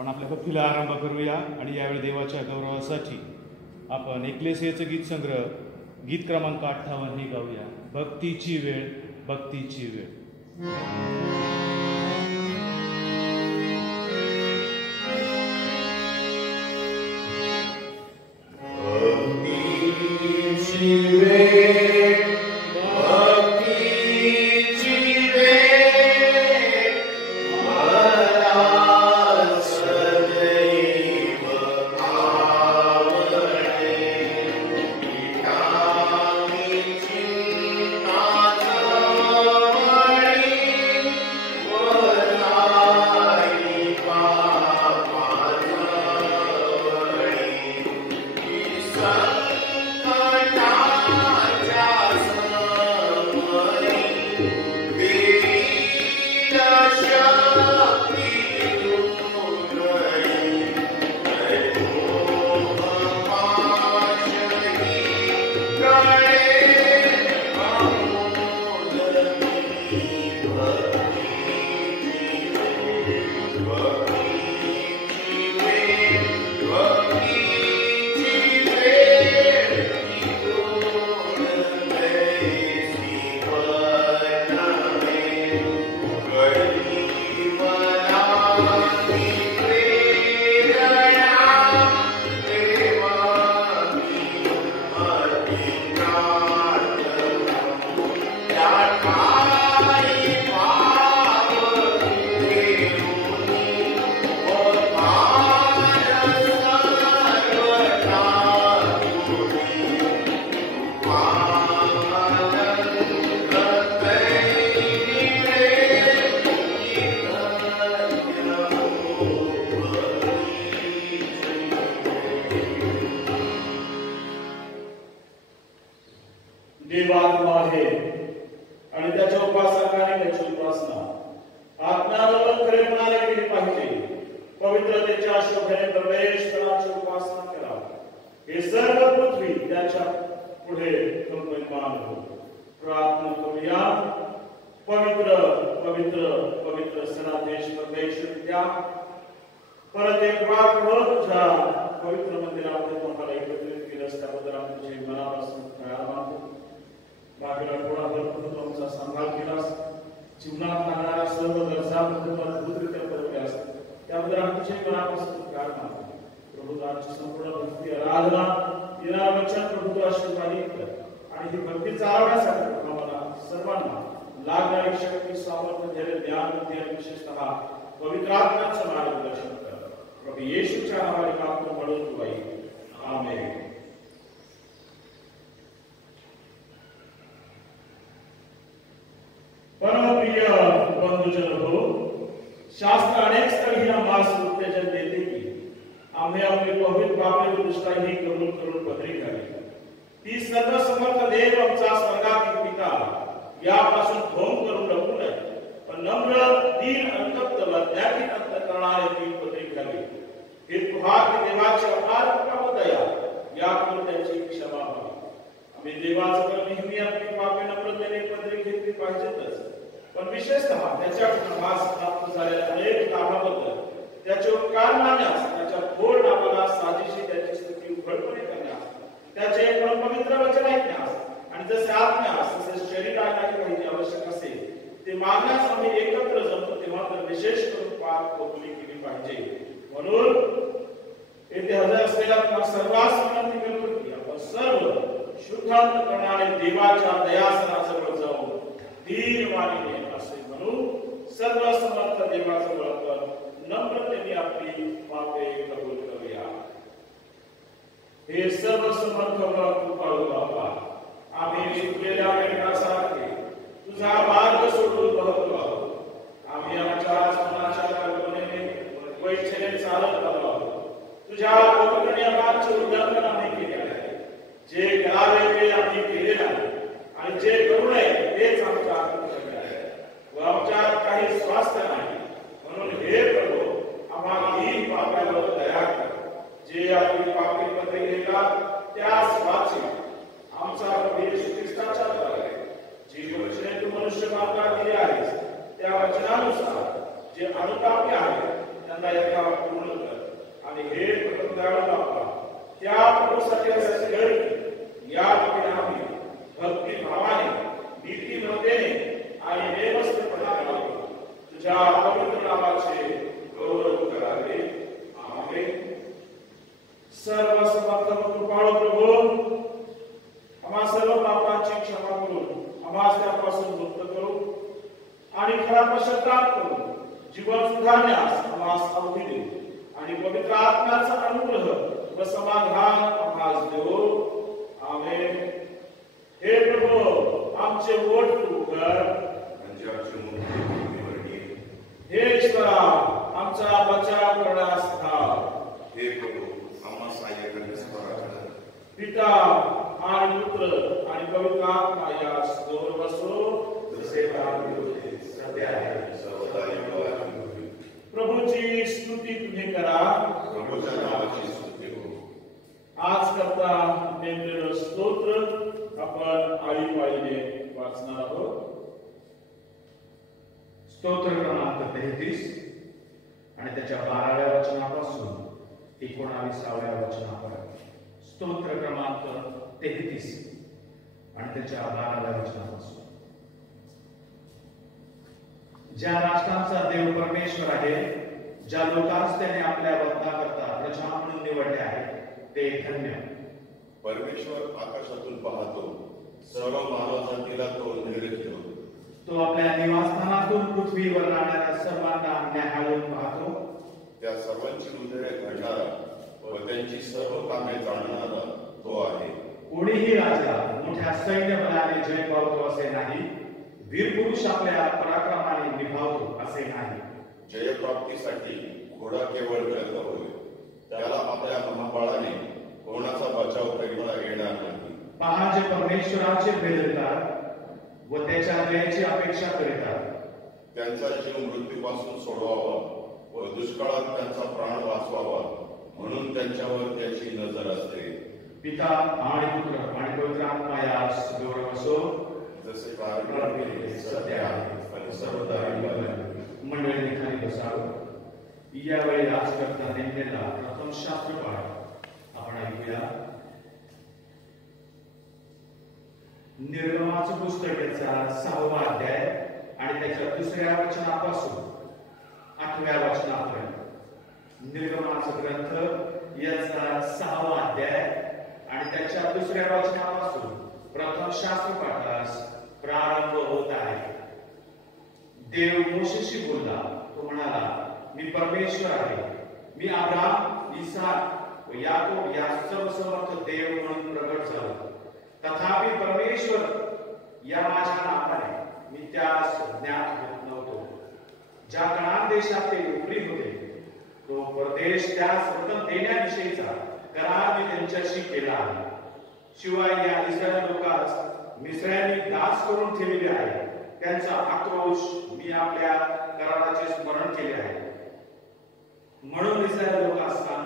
आपण आपल्या भक्तीला आरंभ करूया आणि यावेळी देवाच्या गौरवासाठी आपण एकलेसियाचं गीत संग्रह गीत क्रमांक 58 हे गाऊया. भक्तीची वेळ, भक्तीची वेळ. त्या वचनानुसार जे अनुतापी आहेत त्यांना एका पूर्ण त्या प्रभूसाठी असे घडली या आम्ही भक्ती भावाने नीतिमत्तेने आणि व्यवस्थितपणाने तुझ्या पवित्र नामाचे गौरव करावे. आमेन. सर्व समर्थ कृपाळू प्रभू, आम्हा सर्व पापांची क्षमा करून आम्हा त्यापासून मुक्त करू आणि खरा पश्चाताप करून जीवन सुधारण्यास आम्हास अवधी देऊ आणि पवित्र आत्म्याचा अनुग्रह व समाधान आम्हास देऊ. आमेन. हे प्रभू, आमचे ओठ तू उघड म्हणजे आमची मुक्ती. हे ईश्वरा, आमचा बचाव करण्यास धाव. हे प्रभू, आम्हा सहाय्य करण्यास पराक्रम. पिता आणि पुत्र आणि पवित्र आत्मा यास गौरव असो, जसे प्रारंभी होते, सध्या आहे, सर्वदा युगायुग. प्रभूची स्तुती तुम्ही करा, प्रभूच्या नावाची स्तुती हो. आज करता नेमलेलं स्तोत्र आपण आळीपाळीने वाचणार आहोत. स्तोत्र क्रमांक 33 आणि त्याच्या 12व्या वचनापासून 19व्या वचनापर्यंत. स्तोत्र क्रमांक 33 आणि त्याच्या 12व्या वचनापासून. ज्या राष्ट्रांचा देव परमेश्वर आहे, ज्या लोकांस त्याने आपल्या वतनाकरता प्रजा म्हणून निवडले आहे, ते धन्य. परमेश्वर आकाशातून पाहतो, सर्व मानवजातीला तो निरखतो. तो आपल्या निवासस्थानातून पृथ्वीवर राहणाऱ्या सर्वांना न्याहाळून पाहतो. त्या सर्वांची हृदये घडणारा व त्यांची सर्व कामे जाणणारा तो आहे. कोणीही राजा मोठ्या सैन्य बलाने जय पावतो असे नाही, वीर पुरुष आपल्या पराक्रमाने निभावतो असे नाही. जयप्राप्तीसाठी घोडा केवळ व्यर्थ होय, त्याला आपल्या महाबळाने कोणाचा बचाव करीता येणार नाही. पहा, जे परमेश्वराचे भय देतात व त्याच्या दयेची अपेक्षा करीतात, त्यांचा जीव मृत्यूपासून सोडवावा व दुष्काळात त्यांचा प्राण वाचवावा म्हणून त्यांच्यावर त्याची नजर असते. पिता आणि पुत्र आणि पवित्र आत्मा यास गौरव असो, जसे प्रारंभी सत्य आहे आणि सर्वदा युगायुग. मंडळीने खाली बसावं. यावेळी राजकर्ता नेमलेला प्रथम शास्त्रपाठ आपण ऐकूया. निर्गमाचं पुस्तक याचा 6वा अध्याय आणि त्याच्या 2ऱ्या वचनापासून 8व्या वचनापर्यंत. निर्गमाचा ग्रंथ याचा 6वा अध्याय आणि त्याच्या 2ऱ्या वचनापासून प्रथम शास्त्रपाठास प्रारंभ होत आहे. देव मोशेशी बोलला. तो म्हणाला, मी परमेश्वर आहे. मी अब्राम, इसाक व याकोब या सर्वसमर्थ देव म्हणून प्रगट झालो. तथापि परमेश्वर या माझ्या नावाने मी त्यास ज्ञात होत नव्हतो. ज्या कनान देशात ते उपरी होते, तो परदेश त्यास वतन देण्याविषयीचा करार मी त्यांच्याशी केला आहे. शिवाय या इस्रायल लोकांस मिस्रायांनी दास करून ठेवले आहे, त्यांचा आक्रोश मी आपल्या कराराचे स्मरण केले आहे. म्हणून इस्रायल लोकांना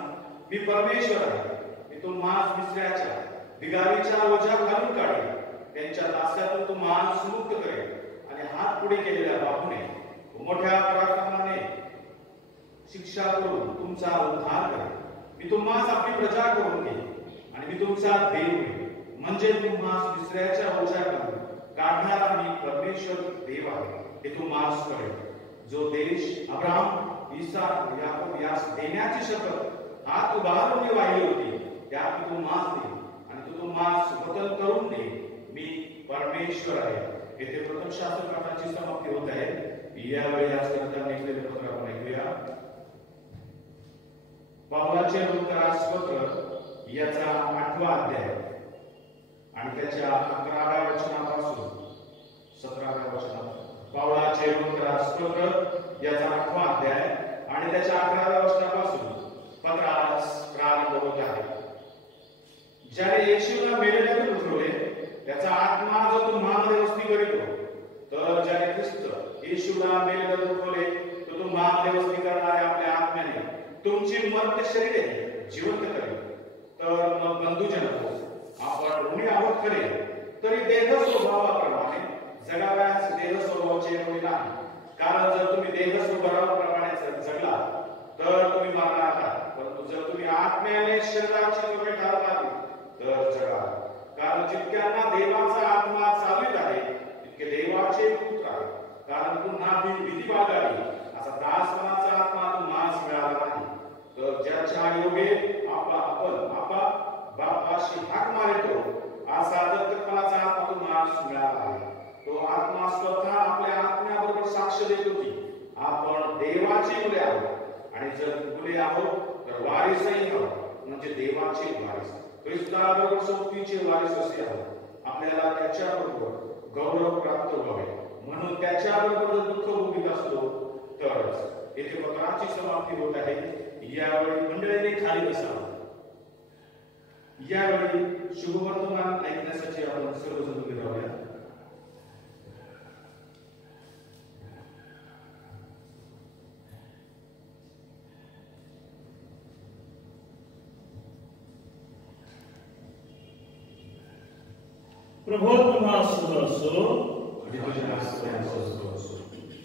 मी परमेश्वर आहे. मी तुम्हास मिस्राच्या बिगारीच्या ओझ्या घालून काढेल, त्यांच्या दास्यातून तुम्हास मुक्त करेल आणि हात पुढे केलेल्या बाहूने मोठ्या पराक्रमाने शिक्षा करून तुमचा उद्धार करेल. मी तुम्हास आपली प्रजा करून घेईन आणि मी तुमचा देव होईल. म्हणजे तुम्हास मिस्राच्या ओझ्या घालून काढणारा मी परमेश्वर देव आहे हे तुम्हास कळेल. जो देश अब्राहम, इसाक व याकोब यास देण्याची शपथ हात उभारून वाहिली होती, त्यात मी तुम्हास देईन आणि तो तुम्हास वतन करून देईन. मी परमेश्वर आहे. येथे प्रथम शास्त्रपाठाची समाप्ती होत आहे. यावेळी आज करता निघलेले पत्र आपण ऐकूया. पावलाचे रोमकरास पत्र याचा 8वा अध्याय आणि त्याच्या 11व्या वचनापासून 17व्या वचनापर्यंत. पावलाचे रोमकरास पत्र याचा 8वा अध्याय आणि त्याच्या 11व्या वचनापासून पत्रास प्रारंभ होत आहे. ज्याने येशूला मेलेल्यातून उठवले, त्याचा आत्मा जो तुम्हाला वस्ती करीतो, तर ज्याने ख्रिस्त येशूला मेलेल्यातून उठवले, तो तुम्हाला वस्ती करणाऱ्या आपल्या आत्म्याने तुमची मर्त्य शरीरे जिवंत करेल. तर मग बंधुजन आपण ऋणी आहोत खरे, तरी देह स्वभावाप्रमाणे जगाव्यास देह स्वभावाचे ऋणी नाही. कारण जर तुम्ही देह स्वभावाप्रमाणे जगला तर तुम्ही मरणार आहात, परंतु जर तुम्ही आत्मा आत्म्याने शरीराची कमी ठरवावी तर जगाल. कारण जितक्यांना देवाचा आत्मा चालवित आहे तितके देवाचे पुत्र आहे. कारण पुन्हा विधी बागावी असा दासपणाचा आत्मा तुम्हास मिळाला नाही. तर ज्याच्या योगे आपण बापाशी हाक मारतो असा दत्तकपणाचा आत्मा तुम्हास मिळाला आहे. तो आत्मा स्वतः आपल्या आत्म्याबरोबर साक्ष देतो की आपण देवाची मुले आहोत. आणि जर मुले आहोत तर वारिसही आहोत, म्हणजे देवाचे वारिस. ख्रिस्ताबरोबर सोबतीचे वारिस असे आहोत. आपल्याला त्याच्याबरोबर गौरव प्राप्त व्हावे म्हणून त्याच्याबरोबर दुःख भोगीत असतो तरच. येथे पत्राची समाप्ती होत आहे. यावेळी मंडळीने खाली बसावं. यावेळी शुभवर्तमान ऐकण्यासाठी आपण सर्वजण उभे राहूया. प्रभो तुम्हा शुभ असो.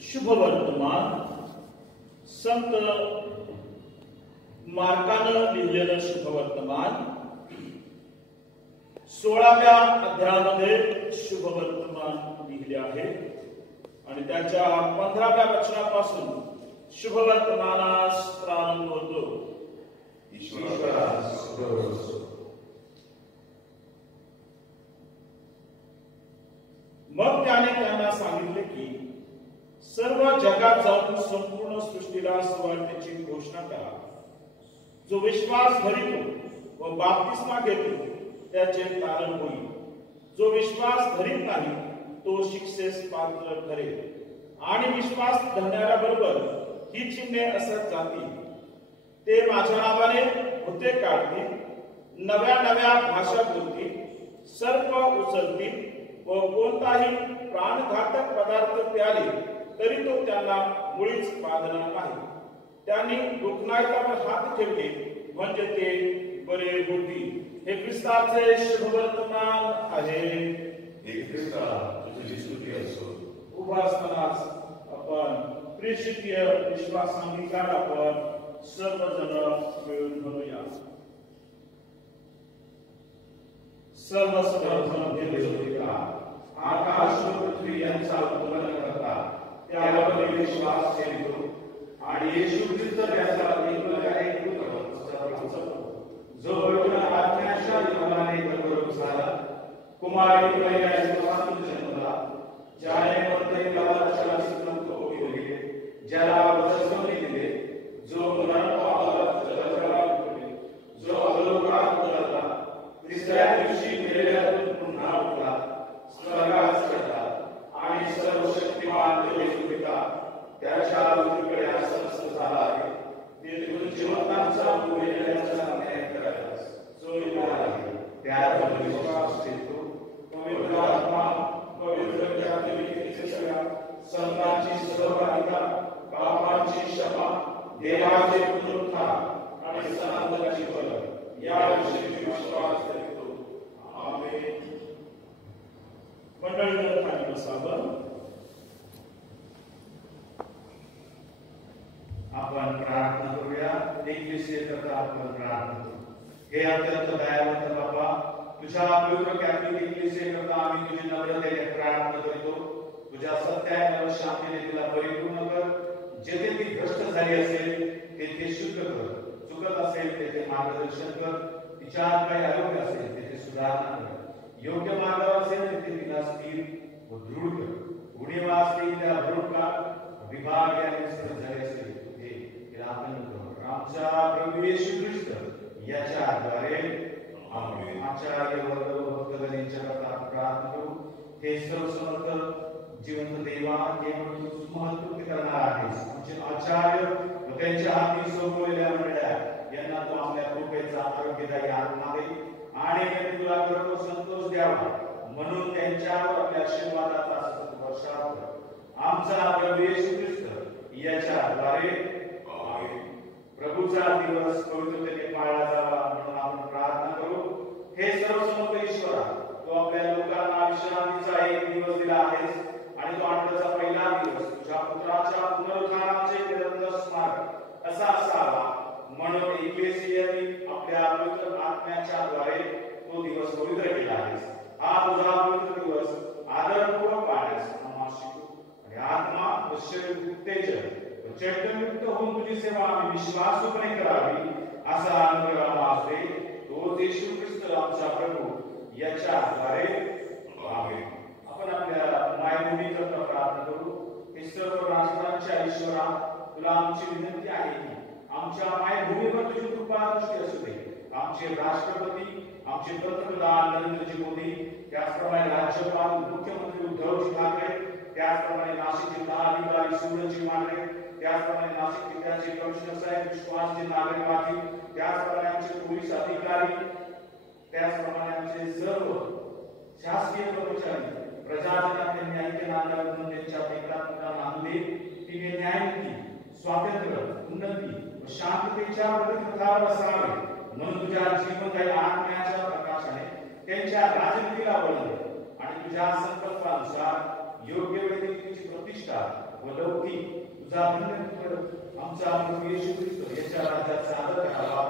शुभ वर्तमान संत मार्कानं लिहिलेलं शुभ वर्तमान 16व्या अध्यायामध्ये शुभ वर्तमान लिहिले आहे आणि त्याच्या 15व्या वचनापासून शुभ वर्तमानास प्रारंभ होतो. मग त्याने त्यांना सांगितले की सर्व जगात जाऊन संपूर्ण सृष्टीला सुवार्तेची घोषणा करा. जो विश्वास धरितो व बाप्तिस्मा घेतो त्याचे तारण होईल. जो विश्वास धरीत नाही तो शिक्षेस पात्र ठरेल. आणि विश्वास धरणाऱ्याबरोबर ही चिन्हे असत जातील. ते माझ्या नावाने भूते काढतील, नव्या नव्या भाषा बोलतील, सर्प उचलतील व कोणताही प्राणघातक पदार्थ प्याले तरी तो त्यांना मुळीच बाधणार नाही. त्यांनी दुखनायकावर हात ठेवले म्हणजे ते बरे होतील. हे ख्रिस्ताचे शुभ वर्तमान आहे. हे ख्रिस्ता तुझी स्तुती असो. उभा असतानाच आपण प्रेषितीय विश्वासांगीकार आपण सर्वजण मिळून म्हणूया. सर्व सर्वजण आकाश व पृथ्वी यांचा उत्पन्न करता त्यावर विश्वास ठेवतो आणि येशू ख्रिस्त याचा एक पुत्र जो आत्म्याच्या योगाने गर्भरूप झाला, कुमारी महिन्यापासून जन्मला, ज्याने प्रत्येकाला उठवले, ज्याला वचन दिले, जो जो अधोलोकात उतरला, तिसऱ्या दिवशी मेलेल्यातून पुन्हा उठला, स्वर्गात चढला आणि सर्वशक्तिमान देव पिता त्याच्या उजवीकडे आसीन झाला आहे. तेथून जिवंतांचा उभेल्याचा न्याय करायला जो येणार आहे त्यावर विश्वास ठेवतो. पवित्र आत्मा, पवित्र सगळ्या संतांची सहभागिता, पापांची क्षमा, देवाचे पुनरुत्थान आणि सनातनाची फल याविषयी विश्वास ठेवतो. आमेन. मंडळीनं खाली बसावं. आपण प्रार्थना करूया. एक विषय करता आपण प्रार्थना करू. हे अत्यंत दयावंत बाबा, तुझ्या पवित्र कॅथलिक एकलेसिया करता आम्ही तुझी नम्रतेने प्रार्थना करतो. तुझ्या सत्याने व शांतीने तिला परिपूर्ण कर. जेथे ती भ्रष्ट झाली असेल तेथे शुद्ध कर. चुकत असेल तेथे मार्गदर्शन कर. तिच्यात काही अयोग्य असेल तेथे सुधारणा कर. योग्य मार्गावर असेल तेथे तिला स्थिर व दृढ कर. उणीवा असतील त्या भरून काढ. विभाग या विस्तृत झाले असेल आमच्या प्रभू येशू ख्रिस्त याच्याद्वारे आम्ही आचार्य वर्ग भक्तगणांच्या करता प्रार्थना करू. हे सर्वसमर्थ जिवंत देवा, केवळ तूच महत्त्व करणार आहेस. आमचे आचार्य व त्यांच्या हाती सोपवलेल्या मंडळ्या यांना तू आपल्या कृपेचा आरोग्यदायी आत्मा दे आणि त्यांनी तुला गर्व संतोष द्यावा म्हणून त्यांच्यावर आपल्या आशीर्वादाचा सतत वर्षाव कर. आमचा प्रभू येशू ख्रिस्त याच्याद्वारे प्रभूचा दिवस पवित्रतेने पाळला जावा म्हणून आपण प्रार्थना करू. हे सर्वसमर्थ ईश्वरा, तू आपल्या लोकांना विश्रांतीचा एक दिवस दिला आहेस आणि तो आठवड्याचा पहिला दिवस तुझ्या पुत्राच्या पुनरुत्थानाचे निरंतर स्मारक असा असावा म्हणून एकलेसियाने आपल्या पवित्र आत्म्याच्या द्वारे तो दिवस पवित्र केला आहेस. हा तुझा पवित्र दिवस आदरपूर्वक पाळण्यास आम्हाला शिकव आणि आत्मा व शरीर उत्तेजन व चैतन्ययुक्त होऊन तुझी सेवा आम्ही विश्वासूपणे करावी असा अनुग्रह आम्हाला दे. तो येशू ख्रिस्त आमचा प्रभू याच्या द्वारे आमेन. आपण आपल्या मायभूमी करता प्रार्थना करू. हे सर्व राष्ट्रांच्या ईश्वरा, तुला आमची विनंती आहे की आमच्या मायभूमीवर तुझी कृपा दृष्टी असू दे. आमचे राष्ट्रपती, आमचे पंतप्रधान नरेंद्रजी मोदी, त्याचप्रमाणे राज्यपाल मुख्यमंत्री उद्धवजी ठाकरे, त्याचप्रमाणे नाशिक जिल्हाधिकारी सूरजजी मांढरे, त्याचप्रमाणे नाशिक जिल्ह्याचे कमिशनर साहेब विश्वासजी नागरे पाटील, त्याचप्रमाणे आमचे पोलीस अधिकारी, त्याचप्रमाणे आमचे सर्व शासकीय कर्मचारी, प्रजाजनांनी न्यायिक नांदावे म्हणून त्यांच्या एकात्मता नांदले. तिने न्यायनीती, स्वातंत्र्य, उन्नती व शांततेच्या प्रतिपथावर असावे म्हणून तुझ्या जीवनदायी आत्म्याच्या प्रकाशाने त्यांच्या राजनीतीला वळवले आणि तुझ्या संकल्पानुसार योग्य वेळी तिची प्रतिष्ठा व लौकिक तुझा धन्य पुत्र आमचा प्रभू येशू ख्रिस्त याच्या राज्यात सादर करावा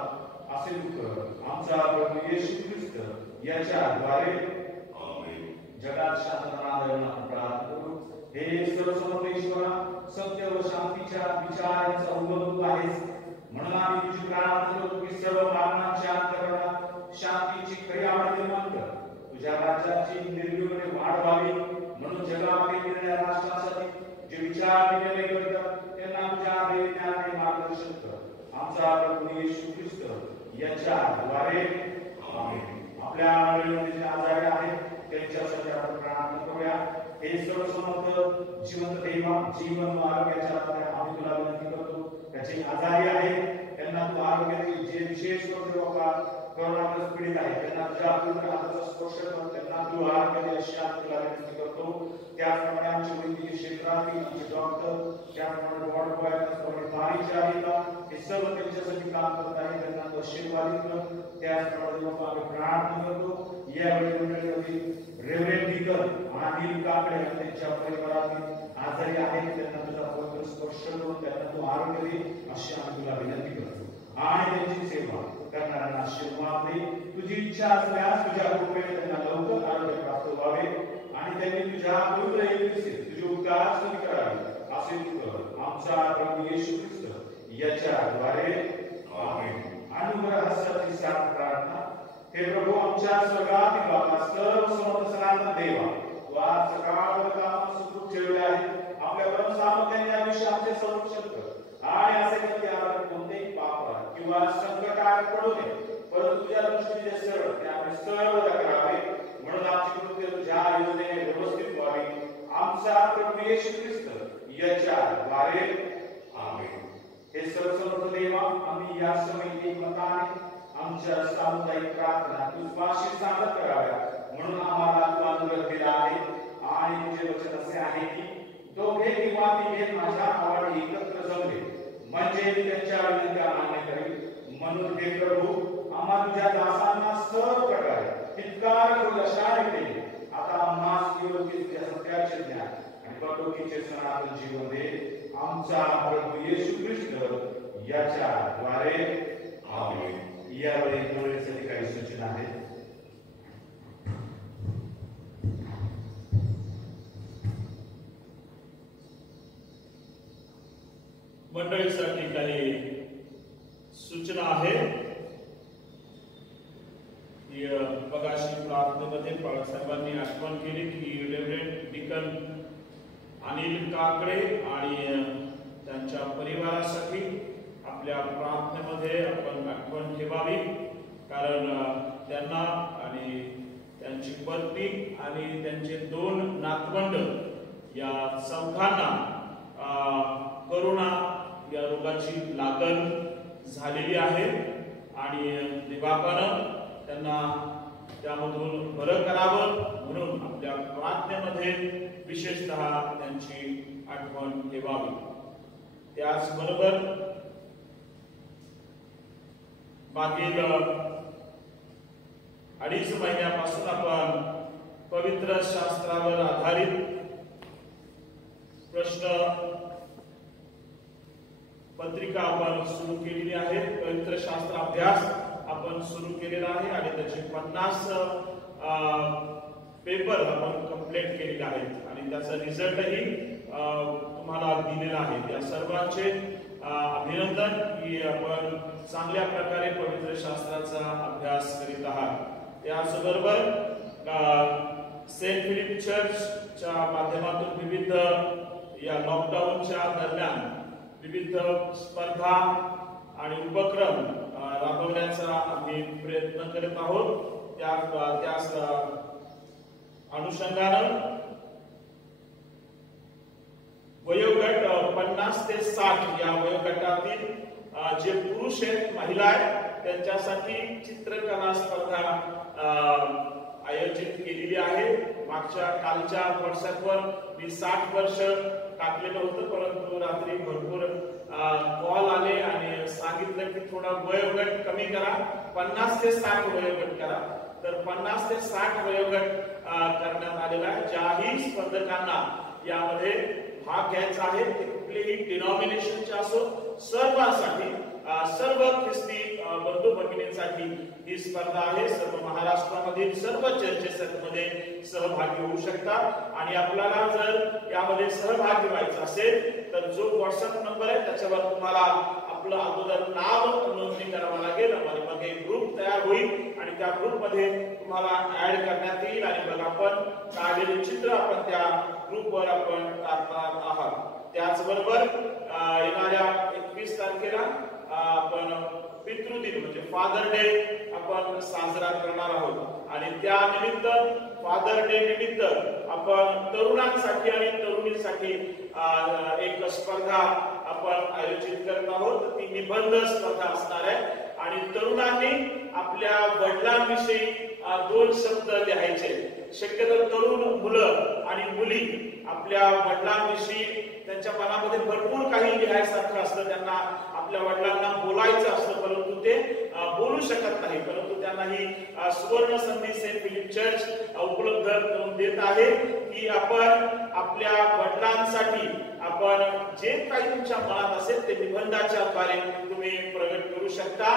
असे तू कर. आमचा प्रभू येशू ख्रिस्त याच्या द्वारे जगात शांतता नांदावी आपण प्रार्थना करू. हे सर्वसमर्थ ईश्वरा, सत्य व शांतीच्या विचारांचा उगम आहेस म्हणून आम्ही तुझी प्रार्थना करतो की सर्व मानवांच्या अंतःकरणात शांतीची खरी आवड निर्माण कर. तुझ्या राज्याची निर्भीडपणे वाढ व्हावी म्हणून जगामध्ये निर्णय राष्ट्रांसाठी जे विचार निर्णय करतात त्यांना तुझ्या ज्ञानाने मार्गदर्शन कर. आमचा प्रभू येशू ख्रिस्त याच्या द्वारे आमेन. आपल्या मंडळीमध्ये जे आजारी आहेत त्यांच्यासाठी आपण प्रार्थना करूया. हे सर्वसमर्थ जिवंत देवा, जीवन व आरोग्याच्या आम्ही तुला विनंती करतो. त्याचे आजारी आहेत त्यांना तू आरोग्य दे. जे विशेष करून कोरोनाग्रस्त पीडित आहेत त्यांना तुझ्या पवित्र हाताचा स्पर्श कर. त्यांना तू आरोग्य दे अशी आम्ही तुला विनंती करतो. त्याचप्रमाणे आमचे वैद्यकीय क्षेत्रातील आमचे डॉक्टर, त्याचप्रमाणे वॉर्ड बॉय, त्याचप्रमाणे बारीचे आहेत, हे सर्व त्यांच्यासाठी काम करत आहेत. त्यांना तू आशीर्वादित कर. त्याचप्रमाणे लोक आम्ही प्रार्थना करतो. यावेळी मंडळीमध्ये रेव्हरेंड डीकन अनिल काकडे त्यांच्या परिवारातील आजारी आहेत त्यांना तुझा पवित्र स्पर्श करून त्यांना तू आरोग्य दे अशी आम्ही तुला विनंती करतो. आणि त्यांची सेवा करणाऱ्यांना आशीर्वाद दे. तुझी इच्छा असल्यास तुझ्या कृपेने त्यांना लवकर आरोग्य प्राप्त व्हावे आणि त्यांनी तुझ्या पवित्र येथील तुझी उपकार स्तुती करावी असे तू कर. आमचा प्रभू येशू ख्रिस्त याच्या द्वारे आमेन. अनुग्रहासाठी साथ प्रार्थना. हे प्रभू आमच्या स्वर्गातील बाबा, सर्व समर्थ सनातन देवा, तू आज सकाळवर काम सुखरूप ठेवले आहे. आपल्या परम सामर्थ्याने आयुष्य आमचे संरक्षण कर आणि असे की आम्हाला कोणतेही पाप किंवा संकटात पडू नये, परंतु तुझ्या दृष्टीने सरळ ते आम्ही सर्वदा करावे म्हणून आमची कृत्य तुझ्या योजनेने व्यवस्थित व्हावी. आमचा प्रभू येशू ख्रिस्त याच्या द्वारे आमेन. हे सर्वसमर्थ देवा, आम्ही या समयी एकमताने आमच्या सामुदायिक प्रार्थना तू स्वाशी सादर कराव्या म्हणून आम्हाला तू अनुग्रह दिला आहे. आणि तुझे वचन असे आहे की दोघे किंवा तिघे माझ्या नावाने एकत्र जमले म्हणजे मी त्यांच्या विनंत्या मान्य करेन. म्हणून हे प्रभू आम्हा तुझ्या दासांना सर्व प्रकारे हितकार करून अशाने केले. आता आम्हास योग्य तुझ्या सत्याचे ज्ञान आणि परलोकीचे सनातन जीवन दे. आमचा प्रभू येशू ख्रिस्त याच्या द्वारे आमेन. यावेळी मंडळीसाठी काही सूचना आहेत. मंडळीसाठी काही सूचना आहेत. मगाशी प्रार्थनेमध्ये बाळासाहेबांनी आठवण केली की रेव्हरेंड डीकन अनिल काकडे आणि त्यांच्या परिवारासाठी आपल्या प्रार्थनेमध्ये आपण आठवण ठेवावी. कारण त्यांना आणि त्यांची पत्नी आणि त्यांचे 2 नातवंड या चौघांना कोरोना या रोगाची लागण झालेली आहे आणि देवापानं त्यांना त्यामधून बरं करावं म्हणून आपल्या प्रार्थनेमध्ये विशेषतः त्यांची आठवण ठेवावी. त्याचबरोबर मागील 2.5 महिन्यापासून आपण पवित्र शास्त्रावर आधारित प्रश्न पत्रिका आपण सुरू केलेली आहे. पवित्र शास्त्र अभ्यास आपण आपण सुरू केलेला आहे आणि त्याचे 50 पेपर आपण कंप्लीट केलेले आहेत आणि त्याचा रिझल्टही तुम्हाला दिलेला आहे. त्या सर्वांचे अभिनंदन की आपण चांगल्या प्रकारे पवित्र शास्त्राचा अभ्यास करीत आहात. त्याचबरोबर सेंट फिलिप चर्चच्या माध्यमातून विविध या लॉकडाऊनच्या दरम्यान विविध स्पर्धा आणि उपक्रम राबवण्याचा आम्ही प्रयत्न करत आहोत. त्याच अनुषंगानं वयोगट 50 ते 60 या वयोगटातील जे पुरुष आहेत, महिला आहेत, त्यांच्यासाठी चित्रकला स्पर्धा आयोजित केलेली आहे. कालच्या व्हॉट्सअपवर मी 60 वर्ष टाकलेलं होतं, परंतु रात्री भरपूर कॉल आले आणि सांगितलं की थोडा वयोगट कमी करा, 50 ते 60 वयोगट करा. तर 50 ते 60 वयोगट करण्यात आलेला आहे. ज्याही स्पर्धकांना यामध्ये भाग घ्यायचा आहे ते कुठलेही डिनॉमिनेशनचे असो, सर्वांसाठी, सर्व ख्रिस्ती बंधू भगिनींसाठी ही स्पर्धा आहे. सर्व महाराष्ट्रामधील सर्व चर्चेसमध्ये सहभागी होऊ शकतात आणि आपल्याला जर यामध्ये सहभागी व्हायचं असेल तर जो व्हॉट्सअप नंबर आहे त्याच्यावर तुम्हाला आपलं अगोदर नाव नोंदणी करावं लागेल. आणि मग एक ग्रुप तयार होईल आणि त्या ग्रुपमध्ये तुम्हाला ऍड करण्यात येईल आणि मग आपण काढलेले चित्र आपण त्या ग्रुपवर आपण टाकणार आहात. त्याचबरोबर येणाऱ्या 21 तारखेला आपण पितृदिन म्हणजे फादर डे आपण साजरा करणार आहोत आणि त्या निमित्त फादर डे निमित्त आपण तरुणांसाठी आणि तरुणींसाठी एक स्पर्धा आपण आयोजित करत आहोत. ती निबंध स्पर्धा असणार आहे आणि तरुणांनी आपल्या वडिलांविषयी 2 शब्द लिहायचे. शक्यतो तरुण मुलं आणि मुली आपल्या वडिलांविषयी त्यांच्या मनामध्ये भरपूर काही लिहायसारखं असतं, त्यांना आपल्या वडिलांना बोलायचं असतं, परंतु ते बोलू शकत नाही. परंतु त्यांना ही सुवर्ण संधी सेंट फिलिप चर्च उपलब्ध करून देत आहे की आपण आपल्या वडिलांसाठी आपण जे काही तुमच्या मनात असेल ते निबंधाच्या द्वारे तुम्ही प्रगट करू शकता.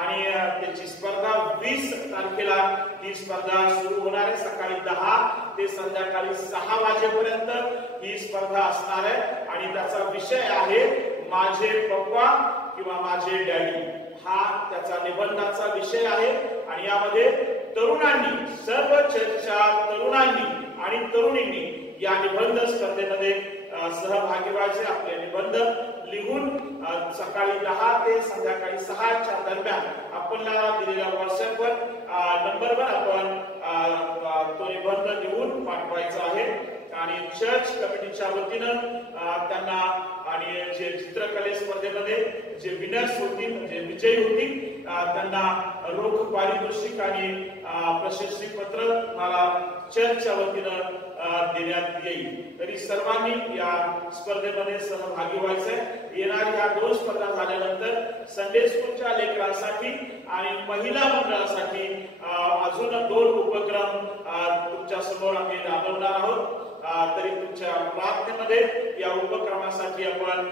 आणि त्याची स्पर्धा 20 तारखेला ही स्पर्धा सुरू होणार आहे. सकाळी 10 ते संध्याकाळी 6 वाजेपर्यंत ही स्पर्धा असणार आहे आणि त्याचा विषय आहे माझे पप्पा किंवा माझे डॅडी. हा त्याचा निबंधाचा विषय आहे आणि यामध्ये तरुणांनी, सर्व चर्चच्या तरुणांनी आणि तरुणींनी या निबंध स्पर्धेमध्ये सहभागी व्हायचे. आपले निबंध लिहून सकाळी 10 ते संध्याकाळी 6च्या दरम्यान आपल्याला दिलेल्या व्हॉट्सअपवर नंबरवर आपण तो निबंध लिहून पाठवायचा आहे. आणि चर्च कमिटीच्या वतीनं त्यांना आणि जे चित्रकले स्पर्धेमध्ये जे विनर्स होतील, जे विजयी होतील, त्यांना रोख पारितोषिक आणि प्रशस्ती पत्र मला चर्चच्या वतीनं देण्यात येईल. तरी सर्वांनी या स्पर्धेमध्ये सहभागी व्हायचंय. येणाऱ्या ह्या 2 स्पर्धा झाल्यानंतर संडे स्कूलच्या लेकरांसाठी आणि महिला मंडळासाठी अजून 2 उपक्रम तुमच्या समोर आम्ही राबवणार आहोत. तरी तुमच्या प्रार्थनेमध्ये या उपक्रमासाठी आपण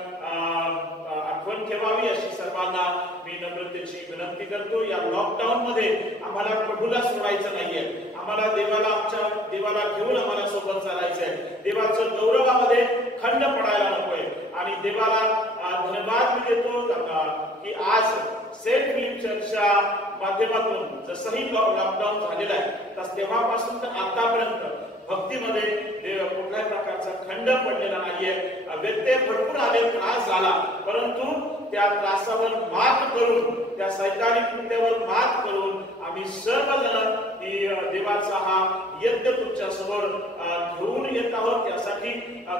आठवण ठेवावी अशी सर्वांना मी नम्रतेची विनंती करतो. या लॉकडाऊन मध्ये आम्हाला प्रभूला सोडायचं नाहीये. आम्हाला आमच्या देवाला घेऊन आम्हाला सोबत चालायचंय. देवाचं गौरवामध्ये खंड पडायला नकोय आणि देवाला धन्यवाद मी देतो की आज सेंट फिलिप चर्चच्या माध्यमातून जसंही लॉकडाऊन झालेला आहे तेव्हापासून तर आतापर्यंत भक्तीमध्ये कुठल्याही प्रकारचा खंड पडलेला नाहीये. व्यत्यय भरपूर आले, त्रास झाला, परंतु त्या त्रासावर मात करून, त्या सैतानी कृत्यावर मात करून आम्ही सर्वजण देवाचा हा यज्ञ तुमच्या समोर घेऊन येत आहोत. त्यासाठी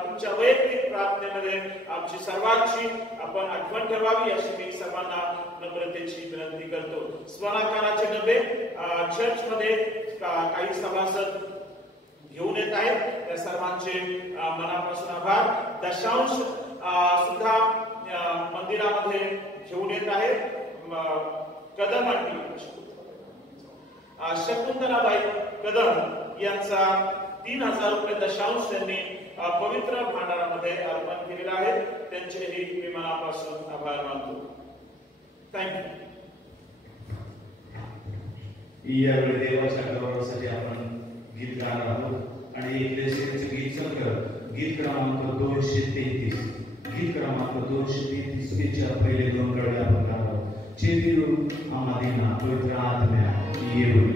तुमच्या वैयक्तिक प्रार्थनेमध्ये आमची सर्वांची आपण आठवण ठेवावी अशी मी सर्वांना नम्रतेची विनंती करतो. स्मरणाकाराचे डबे चर्चमध्ये काही सभासद घेऊन येत आहेत, त्या सर्वांचे मनापासून आभार. दशांश सुद्धा मंदिरामध्ये घेऊन येत आहेत. कदम आंटी शकुंतलाबाई कदम यांचा 3000 रुपये दशांश त्यांनी पवित्र भांडारामध्ये अर्पण केलेला आहे. त्यांचेही मी मनापासून आभार मानतो. थँक्यू. यावेळी देवाच्या गौरवासाठी आपण गीत गाणार आहोत आणि एकलेसीचं गीत संग्रह गीत क्रमांक 233 गीत क्रमांक 233 च्या पहिले 2 कडे आपण गाणार आहोत. चेतिरू आम्हादीना पवित्र आत्म्या येऊ.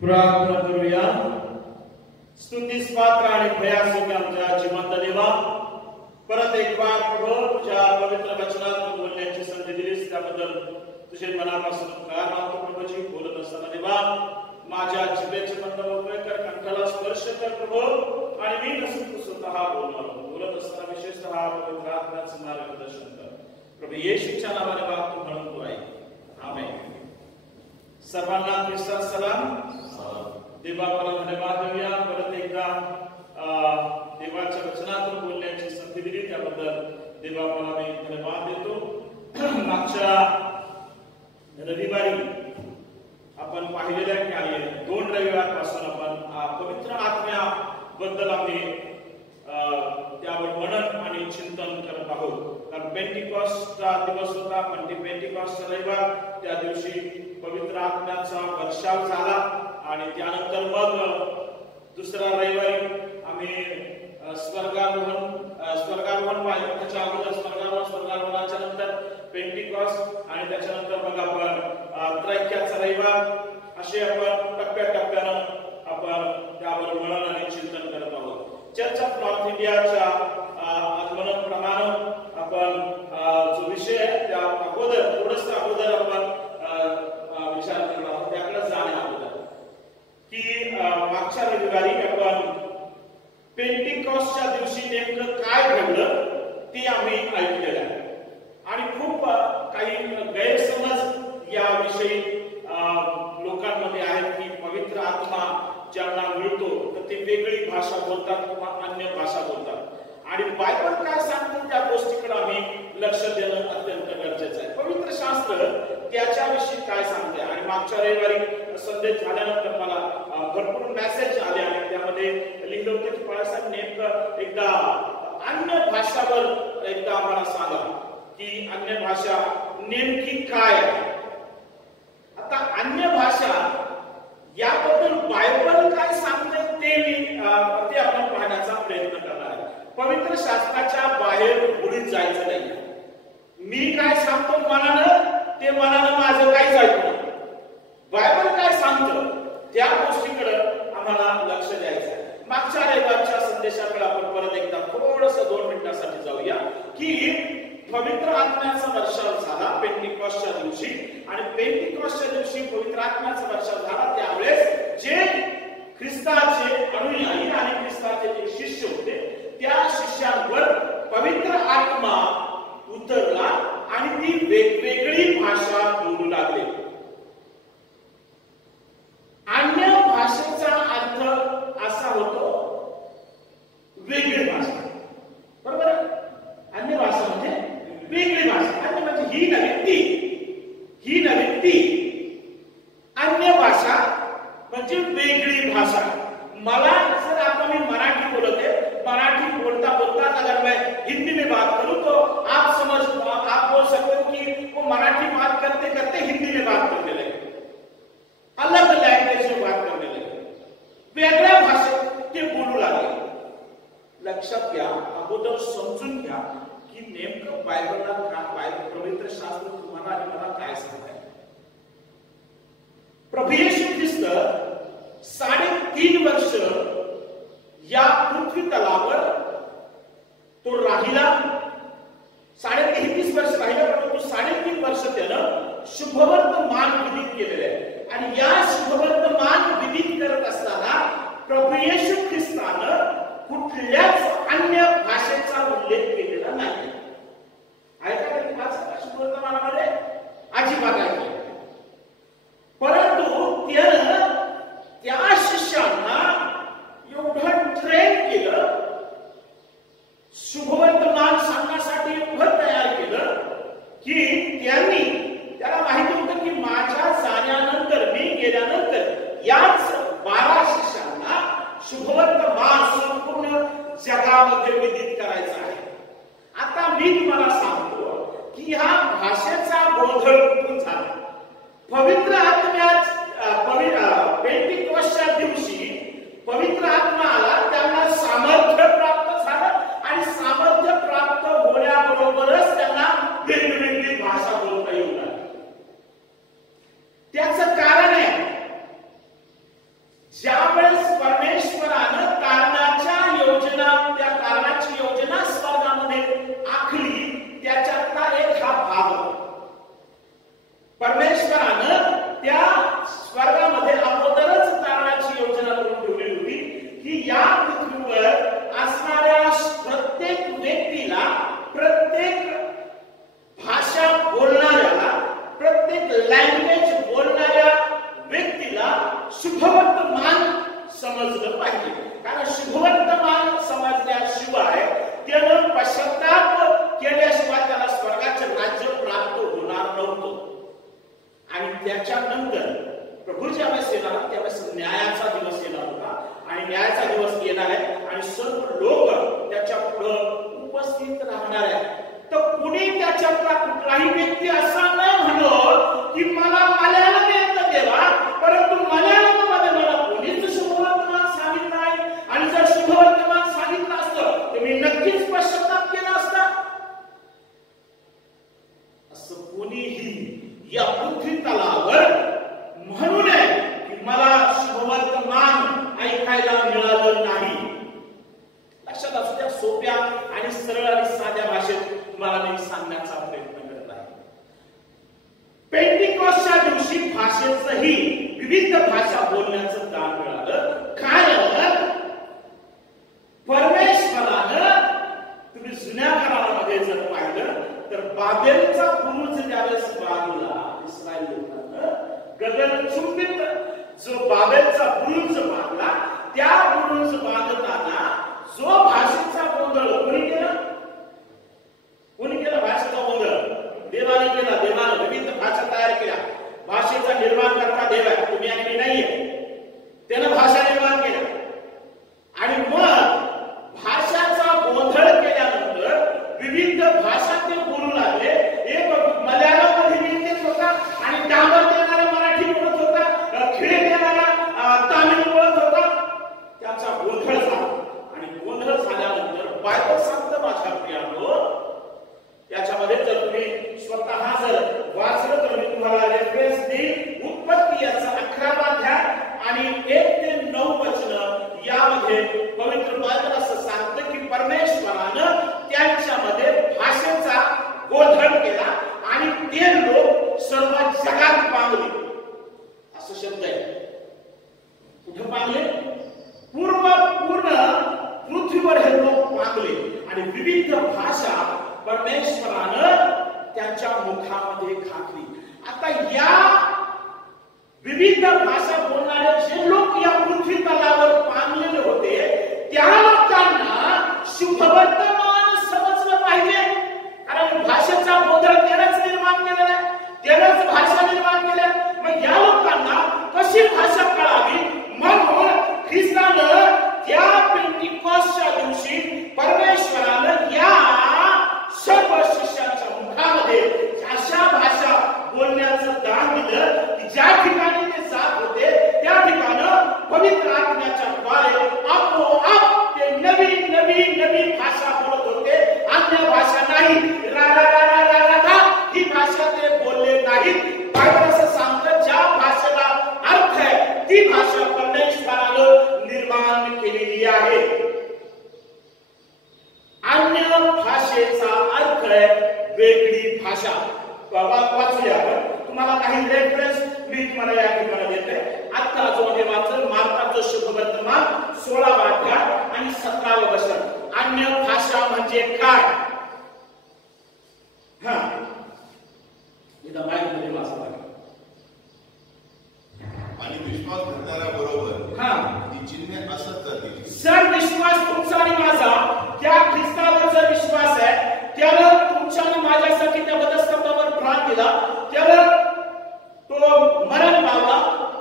प्रार्थना करूया. स्तुतीस पात्र आणि भयासोग्य आमच्या जिवंत देवा, परत एक बार प्रभू तुझ्या पवित्र वचनात बोलण्याची संधी दिलीस त्याबद्दल तुझे मनापासून आभार मानतो. प्रभूजी बोलत असताना देवा माझ्या जिभेचे बंद मोकळे कर, कंठाला स्पर्श कर प्रभू, आणि मी नसून तू स्वतः बोलत असताना विशेषतः पवित्र आत्म्याचे मार्गदर्शन कर प्रभू. येशूच्या नावाने मागतो म्हणून तू ऐक. आमेन. सर्वांना ख्रिस्तास सलाम. देवाला धन्यवाद देऊया. परत एकदा देवाच्या वचनातून बोलण्याची संधी दिली त्याबद्दल देवाला मी धन्यवाद देतो. मागच्या रविवारी आपण पाहिलेल्या कार्य 2 रविवारपासून आपण पवित्र आत्म्याबद्दल आम्ही त्यावर मनन आणि चिंतन करत आहोत. कारण पेंटिकॉस्टचा दिवस होता, पेंटिकॉस्टचा रविवार, त्या दिवशी पवित्र आत्म्याचा वर्षाव झाला आणि त्यानंतर मग दुसरा रविवारी आम्ही स्वर्गारोहण पाहिलं. त्याच्या अगोदर स्वर्गारोहणाच्या नंतर पेंटिकॉस्ट आणि त्याच्यानंतर मग आपण त्रैक्याचा रविवार, असे आपण टप्प्याटप्प्यानं आपण त्यावर मनन आणि चिंतन करत आहोत. चर्च ऑफ नॉर्थ इंडियाच्या आगमनाप्रमाणे आपण जो विषय आहे त्या थोडंसं अगोदर आपण विचार करणार आहोत. त्याकडे जाण्या अगोदर की मागच्या रविवारी आपण पेंटिकॉस्टच्या दिवशी नेमकं काय घडलं ते आम्ही ऐकलेलं आहे आणि खूप काही गैरसमज याविषयी लोकांमध्ये आहेत की पवित्र आत्मा ज्यांना मिळतो तर ते वेगळी भाषा बोलतात किंवा अन्य भाषा बोलतात आणि बायबल काय सांगते त्या गोष्टीकडे आम्ही लक्ष देणं अत्यंत गरजेचं आहे. पवित्र शास्त्र त्याच्याविषयी काय सांगते. आणि मागच्या रविवारी संदेश झाल्यानंतर मला भरपूर मेसेज आले आणि त्यामध्ये लिहिलं होतं की बाळासाहेब नेमकं एकदा अन्य भाषावर एकदा आम्हाला सांगा की अन्य भाषा नेमकी काय आहे. आता अन्य भाषा याबद्दल बायबल काय सांगते ते आपण पाहण्याचा प्रयत्न करणार आहे. पवित्र शास्त्राच्या बाहेर बुडीत जायचं नाही. मी काय सांगतो मनानं ते मनानं माझं काय जायचं. बायबल काय सांगतं त्या गोष्टीकडे आम्हाला लक्ष द्यायचं आहे. मागच्या रविवारच्या संदेशाकडे आपण परत एकदा थोडंसं 2 मिनिटांसाठी जाऊया की पवित्र आत्म्याचा वर्षाव झाला पेंटिकॉस्टच्या दिवशी. आणि पेंटिकॉस्टच्या दिवशी पवित्र आत्म्याचा वर्षाव झाला त्यावेळेस जे ख्रिस्ताचे अनुयायी आणि ख्रिस्ताचे जे शिष्य होते त्या शिष्यांवर पवित्र आत्मा उतरला आणि ती वेगवेगळी भाषा बोलू लागले. अन्य भाषेचा अर्थ असा होतो वेगळी भाषा. बरोबर. अन्य भाषा म्हणजे वेगळी भाषा. अन्य म्हणजे ही नव्हे ती, ही नव्हे ती. अन्य भाषा म्हणजे वेगळी भाषा. मला जर आता मी मराठी बोलते, मराठी बोलता बोलता अगर मैं हिंदी में बात करूं तो आप बोल सकते हो कि वो मराठी बात करते करते हिंदी में बात करने लगे, अलग लैंग्वेज में बात करने लगे, वेगळ्या भाषेत ते बोलू लागले. लक्षात घ्या, अगोदर समजून घ्या की नेमकं बायबलला काय, पवित्र शास्त्र तुम्हाला आणि मला काय सांगताय. प्रभू येशू ख्रिस्त 3.5 वर्ष या पृथ्वी तलावर तो राहिला. 33 वर्ष राहिला, परंतु 3.5 वर्ष त्यानं शुभवर्तमान विधित केलेले आहे. आणि या शुभवर्तमान विधित करत असताना प्रभू येशू ख्रिस्तानं कुठल्याच अन्य भाषेचा उल्लेख केलेला नाही. ऐका की माझा शुभवर्तमानामध्ये अजिबात ऐका. परंतु त्यानं त्या शिष्यांना एवढं ट्रेन केलं, शुभवर्तमान सांगण्यासाठी एवढं तयार केलं की त्याला माहिती होतं की माझ्या जाण्यानंतर, मी गेल्यानंतर याच 12 शिष्यांना शुभवर्तमान संपूर्ण जगामध्ये विदित करायचं आहे. आता मी तुम्हाला सांगतो की ह्या भाषेचा गोंधळ कुठून झाला. पवित्र आत्म्याच पेंटिकॉस्टच्या दिवशी पवित्र आत्मा आला, त्यांना सामर्थ्य प्राप्त झालं आणि सामर्थ्य प्राप्त होण्याबरोबरच त्यांना वेगवेगळी भाषा बोलता येऊ लागली. त्याचं कारण आहे, ज्यावेळेस परमेश्वरानं त्या कारणाची योजना स्वर्गामध्ये आखली, त्याच्यातला एक हा भाग होता. परमेश्वरानं त्या स्वर्गामध्ये अगोदरच तारणाची योजना करून ठेवली होती की या पृथ्वीवर असणाऱ्या प्रत्येक व्यक्तीला, प्रत्येक भाषा बोलणाऱ्याला, प्रत्येक लँग्वेज बोलणाऱ्या व्यक्तीला शुभवर्तमान समजलं पाहिजे. कारण शुभवर्तमान समजल्याशिवाय त्यानं पश्चाताप केल्याशिवाय त्याला स्वर्गाचे राज्य प्राप्त होणार नव्हतं. आणि त्याच्यानंतर प्रभू ज्यावेळेस येणार त्यावेळेस न्यायाचा दिवस येणार होता. आणि न्यायाचा दिवस येणार आहे आणि सर्व लोक त्याच्या पुढे उपस्थित राहणार आहेत. तर कुणी त्याच्यातला कुठलाही व्यक्ती असा न म्हणो की मला मल्याळम येतं देवा, परंतु मल्याळममध्ये मला कोणीच शुभवर्तमान सांगितलं नाही. आणि जर शुभवर्तमान सांगितलं असतं तर मी नक्कीच पश्चाताप केला असता. असं कोणीही या पृथ्वी तलावर म्हणू नये की मला शुभवर्तमान ऐकायला मिळालं नाही. लक्षात असू द्या, सोप्या आणि सरळ आणि साध्या भाषेत तुम्हाला मी सांगण्याचा प्रयत्न करत आहे. पेंटिकॉस्टच्या दिवशी भाषेचंही विविध भाषा बोलण्याचं दान मिळालं. कारण परमेश्वरानं, तुम्ही जुन्या करारामध्ये जर पाहिलं तर बाबेलचा बुरुज ज्यावेळेस बांधला इस्रायल लोकांना, गगनचुंबित जो बाबेलचा बुरुज बांधला, त्या बुरुज बांधताना जो भाषेचा गोंधळ, कोणी त्यामध्ये पवित्र बायबल असं सांगतं की परमेश्वरानं त्यांच्यामध्ये भाषेचा गोंधळ केला आणि ते लोक सर्व जगात पांगले. असं शब्द आहे. कुठे पांगले? पूर्ण पृथ्वीवर हे लोक पांगले आणि विविध भाषा परमेश्वरानं त्यांच्या मुखामध्ये घातली. आता या विविध भाषा बोलणारे जे लोक या पृथ्वी तलावर पांगलेले होते त्या लोकांना शुभवर्तमान समजलं पाहिजे. कारण भाषेचा गोंधळ त्यानंच निर्माण केलेला आहे, त्यानंच भाषा निर्माण केल्या. मग या लोकांना कशी भाषा कळावी? म्हणून ख्रिस्तानं त्या पेंटिकॉस्टच्या दिवशी परमेश्वरानं या सर्व शिष्यांच्या मुखामध्ये अशा भाषा बोलण्याचं दान दिलं की ज्या ठिकाणी ते जात होते त्या ठिकाणी पवित्र आत्म्याच्या द्वारे आपोआप ते नवीन भाषा बोलत होते. अन्य भाषा नाही. ही भाषा ते बोलले नाहीत. बायबल असं सांगतं ज्या भाषेला अर्थ आहे ती भाषा परमेश्वरानं निर्माण केलेली आहे. अन्य भाषेचा अर्थ आहे वेगळी भाषा. वाचूया आपण. तुम्हाला काही रेफरन्स मी तुम्हाला या ठिकाणी देते. आता जो हे वाचन मार्काचं शुभवर्तमान 16वा अध्याय आणि 17वा वचन. अन्य भाषा म्हणजे काय? हा इथं माहिती वाचता. आणि विश्वास धरणाऱ्याबरोबर हा ती चिन्हे असत जातील. जर विश्वास तुमचा आणि माझा त्या ख्रिस्तावर जर विश्वास आहे त्याला तुमच्या आणि माझ्यासाठी त्या वधस्तंभावर प्राण दिला, त्याला तो मरण पावला,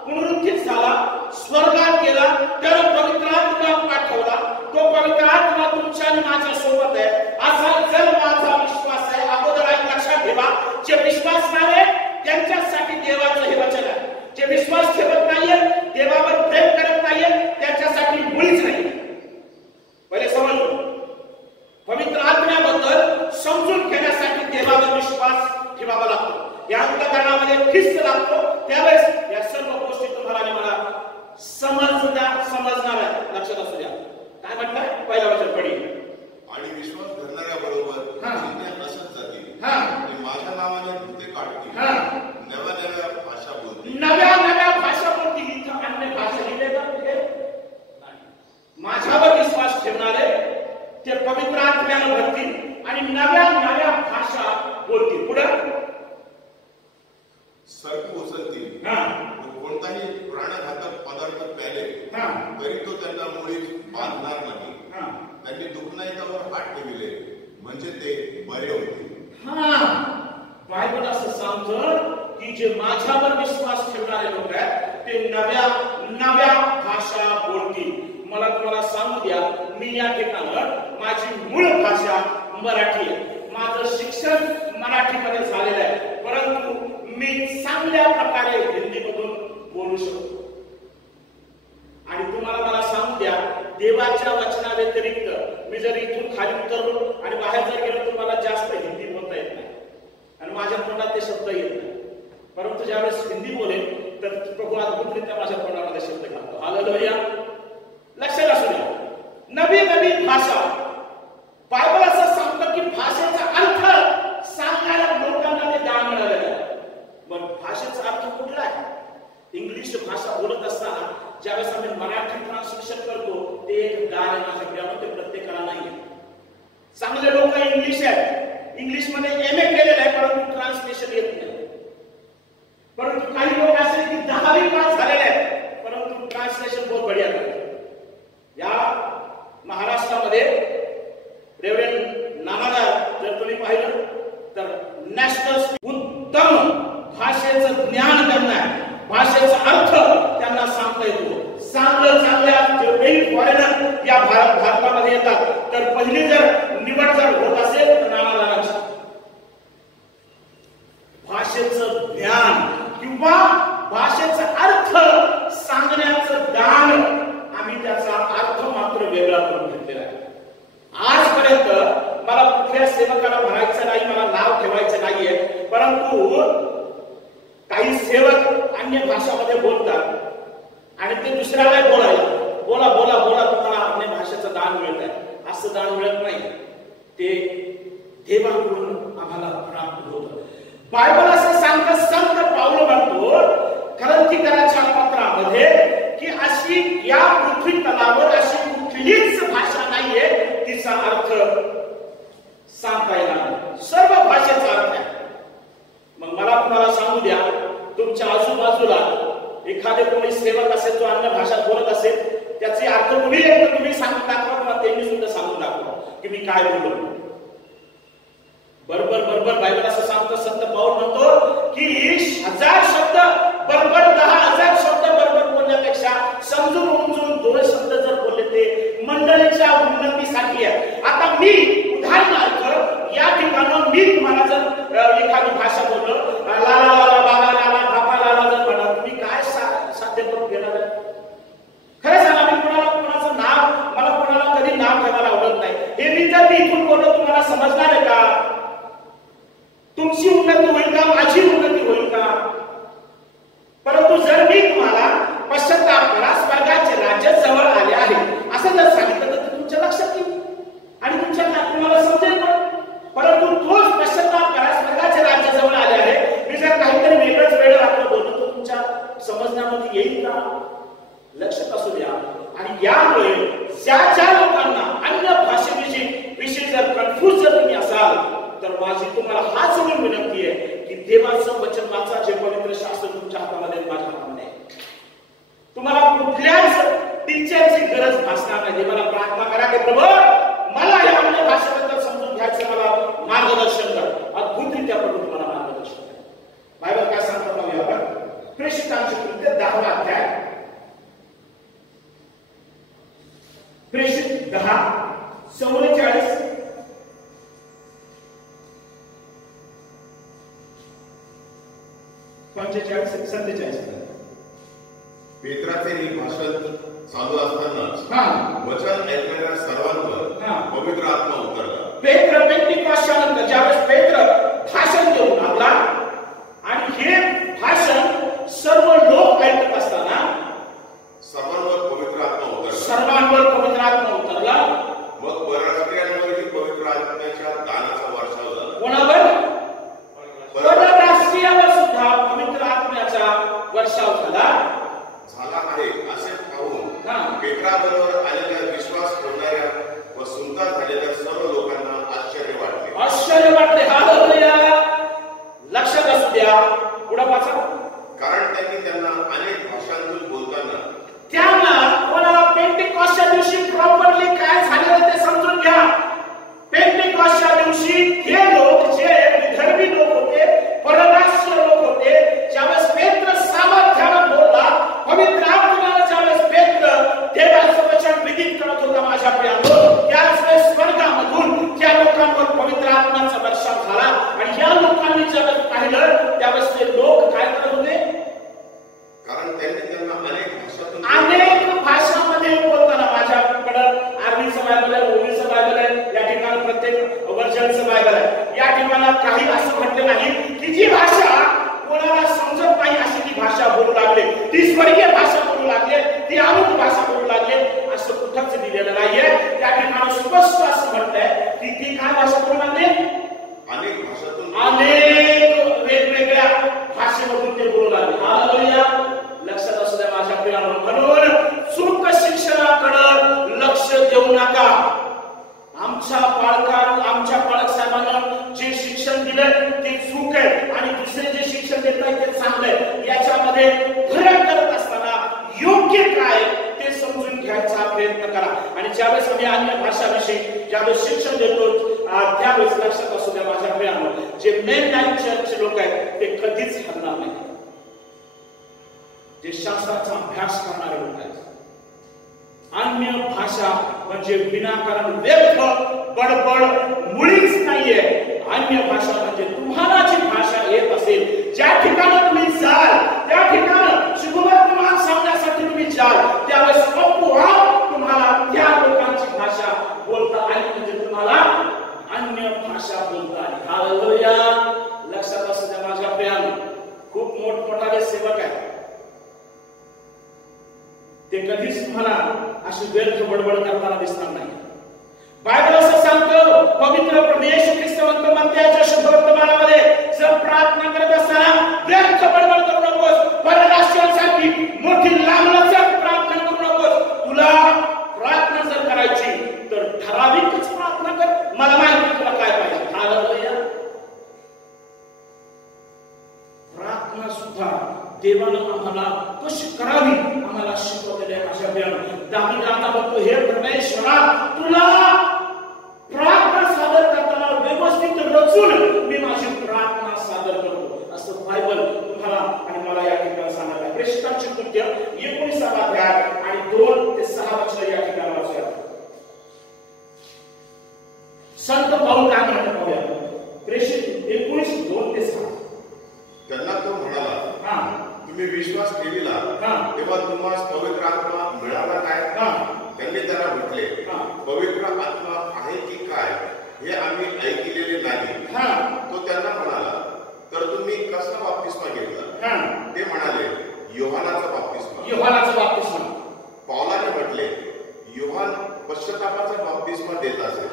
पुनरुत्थित झाला, स्वर्गात गेला, त्याला पवित्र आत्मा पाठवला. तो पवित्र आत्मा तुमच्या आणि माझ्या सोबत आहे. असा जर माझा विश्वास आहे. अगोदर लक्षात ठेवा, जे विश्वास नाही त्यांच्यासाठी देवाचं हे वचन आहे. जे विश्वास ठेवत नाहीये, देवावर प्रेम करत नाहीये, त्यांच्यासाठी मुळीच नाही. पहिले समजलो. पवित्र आत्म्याबद्दल समजून घेण्यासाठी देवावर विश्वास ठेवावा लागतो. या अंतःकरणामध्ये ख्रिस्त लागतो. त्यावेळेस या सर्व गोष्टी तुम्हाला आणि मला समजणार आहे. लक्षात असू द्या. काय म्हटलं? पहिला वचन पडी. आणि विश्वास धरणाऱ्याबरोबर चिन्हे असत जातील. आणि माझ्या नावाने भूते काढतील. नव्या भाषा बोलतील. नव्या भाषा बोलतील. इथं अन्य भाषा लिहिले का कुठे? माझ्यावर विश्वास ठेवणारे ते पवित्र आत्म्यानं भरतील आणि नव्या भाषा बोलतील. पुढे सर्प उचलतील. कोणताही प्राणघातक पदार्थ प्याले तरी तो त्यांना मुळीच बांधणार नाही. त्यांनी दुखनाईकावर हात ठेवले म्हणजे ते बरे होतील. बायबल असं सांगतं की जे माझ्यावर विश्वास ठेवणारे लोक आहेत ते नव्या भाषा बोलतील. मला तुम्हाला सांगू द्या, मी या ठिकाणी माझी मूळ भाषा मराठी आहे. माझं शिक्षण मराठीमध्ये झालेलं आहे, परंतु मी चांगल्या प्रकारे हिंदीमधून बोलू शकतो. आणि तुम्हाला मला सांगू द्या, देवाच्या वचना व्यतिरिक्त मी जर इथून खाली उतरलो आणि बाहेर जर गेलो तर मला जास्त हिंदी बोलता येत नाही आणि माझ्या तोंडात ते शब्द येत नाही. परंतु ज्यावेळेस हिंदी बोलेल तर प्रभू अद्भुतरित्या माझ्या तोंडामध्ये शब्द घालतो. हालेलुया. लक्षात असू द्या, नवीन भाषा. बायबल असं सांगतं की भाषेचा अर्थ सांगणाऱ्या लोकांना ते दान मिळालेलं आहे. पण भाषेचा अर्थ कुठला आहे? इंग्लिश भाषा बोलत असताना ज्यावेळेस आम्ही मराठी ट्रान्सलेशन करतो ते एक दान आहे माझ्याकडे. ते प्रत्येकाला नाही. चांगले लोक इंग्लिश आहेत, इंग्लिश मध्ये MA केलेलं आहे, परंतु ट्रान्सलेशन येत नाही. परंतु काही लोक असे की 10वी पास झालेले आहेत, परंतु ट्रान्सलेशन बहुत बढिया करतात. या महाराष्ट्रामध्ये रेव्हरेंड नानाला जर तुम्ही पाहिलं तर नॅशनल उत्तम भाषेचं ज्ञान त्यांना आहे. भाषेचा अर्थ त्यांना सांगता येतो. चांगल्या जे फॉरेनर या भारतामध्ये येतात तर पहिली जर निवड जर होत असेल तर नानाला भाषेचं ज्ञान किंवा भाषेचा अर्थ सांगण्याचं दान, आम्ही त्याचा अर्थ मात्र वेगळा करून घेतलेला आहे. आजपर्यंत मला कुठल्या सेवकाला म्हणायचं नाही, मला नाव ठेवायचं नाहीये, परंतु काही सेवक अन्य भाषामध्ये बोलतात आणि ते दुसऱ्याला बोला होतं. बायबल असं सांगतं, संत पाऊल म्हणतो करंथीकरांच्या पत्रामध्ये की अशी या पृथ्वी तलावर अशी कुठलीच भाषा नाहीये तिचा अर्थ सांगता येणार नाही. सर्व भाषेचा अर्थ आहे. मग मला तुम्हाला सांगू द्या, तुमच्या आजूबाजूला एखादे कोणी सेवक असेल जो अन्य भाषा बोलत असेल, त्याचे अर्थ तुम्ही सांगून दाखवा किंवा त्यांनी सुद्धा सांगून दाखवा की मी काय बोललो. बरोबर बरोबर बायबल असं सांगतो, संत पाऊल म्हणतो की 1000 शब्द बरोबर 10,000 शब्द बरोबर बोलण्यापेक्षा समजून उमजून 2 शब्द जर बोलले ते मंडळीच्या उन्नतीसाठी आहे. आता मी उदाहरणार्थ या ठिकाणी मी तुम्हाला जर एखादी भाषा बोललो, ला ला ला बाबा ला बाबा ला जर म्हणा, तुम्ही काय साध्य करून घेणार? खरं सांगा, मी कोणाचं नाव, मला कोणाला कधी नाव ठेवायला आवडत नाही. हे मी जर मी इथून बोललो तुम्हाला समजणार आहे का? तुमची उन्नती होईल का? माझी उन्नती होईल का? परंतु जर मी तुम्हाला पश्चाताप करा, स्वर्गाचे राज्य जवळ आले आहे असं जर सांगितलं तर तुमच्या लक्षात येईल आणि तुम्हाला समजेल. परंतु तोच पश्चाताप करा, स्वर्गाचे राज्य जवळ आले आहे, मी जर काहीतरी वेगळंच वेळ आपलं बोलतो तो तुमच्या समजण्यामध्ये येईल का? लक्षात असू द्या. आणि यामुळे ज्या लोकांना अन्य भाषेविषयी जर कन्फ्यूज जर तुम्ही असाल तर माझी तुम्हाला हाच विनंती आहे की देवाचं वचन वाचा, जे पवित्र शास्त्र तुमच्या हातामध्ये माझ्या हातामध्ये आहे. तुम्हाला कुठल्याच टीचरची गरज भासणार नाही. देवाला प्रार्थना करा की प्रभू मला या अन्य भाषेबद्दल समजून घ्यायचं, मला मार्गदर्शन कर. अद्भुतरित्या प्रभू तुम्हाला मार्गदर्शन कर. बायबल काय सांगतात पाहूया आपण. प्रेषितांचे कृत्य 10वा अध्याय, प्रेषित 10:44 45 47. पेत्राचे हे भाषण चालू असताना वचन ऐकणाऱ्या सर्वांवर पवित्र आत्मा उतरला. पेंटिकॉस्टनंतर ज्यावेळेस पेत्र भाषण देऊन लागला आणि हे भाषण सर्व लोक ऐकत असताना सर्वांवर पवित्र आत्मा उतरला. मग परराष्ट्रीयांवरही पवित्र आत्म्याच्या दानाचा वर्षाव झाला. कोणावर? परराष्ट्रीयावर सुद्धा पवित्र आत्म्याचा वर्षाव झाला आहे असे पाहून पेत्राबरोबर आलेल्या विश्वास ठेवणाऱ्या व सुंदर झालेल्या सर्व लोकांना आश्चर्य वाटले. हालेलुया. लक्षात असू द्या, पुढे वाचा. कारण त्यांना अनेक भाषांतून बोलताना कोणाला पेंटिकॉस्टच्या दिवशी प्रॉपरली काय झालेलं ते समजून घ्या. पेंटिकॉस्टच्या दिवशी हे लोक जे विधर्मी लोक होते, परराष्ट्रीय लोक होते, ज्यावेळेस पेत्र सामर्थ्याने बोलला, पवित्र आत्म्याने ज्यावेळेस पेत्र देवाचं वचन विधित करत होता माझ्या प्रियांनो, त्याच वेळेस स्वर्गामधून त्या लोकांवर पवित्र आत्म्याचा वर्षाव झाला. आणि या लोकांनी ज्यावेळेस पाहिलं त्यावेळेस ते लोक काय करत होते? कारण त्यांना अनेक भाषांमध्ये बोलताना, माझ्याकडं आर्मीचं बायबल आहे, ओवीचं बायबल आहे, या ठिकाणी प्रत्येक वर्जनचं बायबल आहे. या ठिकाणी काही असं म्हटलं नाही की जी भाषा कोणाला समजत नाही अशी ती भाषा बोलू लागले, ती स्वर्गीय भाषा बोलू लागले, ती अमुक भाषा बोलू लागले, असं कुठंच दिलेलं नाहीये. त्या ठिकाणी स्पष्ट असं म्हटलंय की ती काय भाषा बोलू लागले? अनेक भाषातून, अनेक वेगवेगळ्या भाषेमधून ते बोलू लागले. हालेलुया. लक्षात असू द्या माझ्या प्रियांनो. म्हणून चूक शिक्षणाकडे लक्ष देऊ नका. आमच्या पालक साहेबांना जे शिक्षण दिलं ते चूक आहे आणि दुसरे जे शिक्षण देत आहे ते चांगलं आहे. याच्यामध्ये फरक करत असताना योग्य काय ते समजून घ्यायचा प्रयत्न करा. आणि ज्यावेळेस आम्ही अन्य भाषाविषयी ज्यावेळेस शिक्षण देतो त्यावेळेस लक्षात असू द्या माझ्या प्रियांनो, जे मेन लाईन चर्चचे लोक आहेत ते कधीच हरणार नाही. जे शास्त्राचा अभ्यास करणारे लोक आहेत. अन्य भाषा म्हणजे विनाकारण व्यर्थ बडबड मुळीच नाहीये. अन्य भाषा म्हणजे तुम्हाला जी भाषा येत असेल, ज्या ठिकाणी तुम्ही जाल त्या ठिकाणी शुभमत तुम्हाला सांगण्यासाठी तुम्ही जाल, त्यावेळेस आपोआप तुम्हाला त्या लोकांची भाषा बोलता आली, म्हणजे तुम्हाला अन्य भाषा बोलता आली. हालेलुया. लक्षात असू द्या माझ्या प्रियांनो, खूप मोठमोठाले सेवक आहेत, ते कधीच तुम्हाला अशी व्यर्थ बडबड करताना दिसणार नाही. बायबल असं सांगतं पवित्र प्रभू येशू ख्रिस्त म्हणत्याच्या शुभ वर्तमानामध्ये जर प्रार्थना करत असताना व्यर्थ बडबड करू नकोस, परराष्ट्रांसाठी मोठी लांबलचक प्रार्थना करू नकोस. तुला प्रार्थना जर करायची तर ठराविकच प्रार्थना कर. मला माहिती तुला काय पाहिजे. प्रार्थना सुद्धा देवानं आम्हाला कशी करावी आम्हाला शिकवलेले अशा दावीद आता म्हणतो, हे परमेश्वरा तुला प्रार्थना सादर करताना व्यवस्थित रचून मी माझी प्रार्थना सादर करतो. असं बायबल तुम्हाला आणि मला या ठिकाणी सांगत आहे. प्रेषितांची कृत्य 19 अध्याय आणि 2 ते 6 वचन या ठिकाणी वाचूया. संत पाऊल काय म्हणतात पाहूया. प्रेषित 19:2 ते 6. त्यांना तो म्हणाला, तुम्ही विश्वास ठेविला तेव्हा तुम्हाला पवित्र आत्मा मिळाला काय? त्यांनी त्याला म्हटले, पवित्र आत्मा आहे की काय हे आम्ही ऐकलेले नाही. तो त्यांना म्हणाला, तर तुम्ही कसला बाप्तिस्मा घेतला? ते म्हणाले, योहानाचा बाप्तिस्मा. पावलाने म्हटले, योहान पश्चातापाचा बाप्तिस्मा देत असे.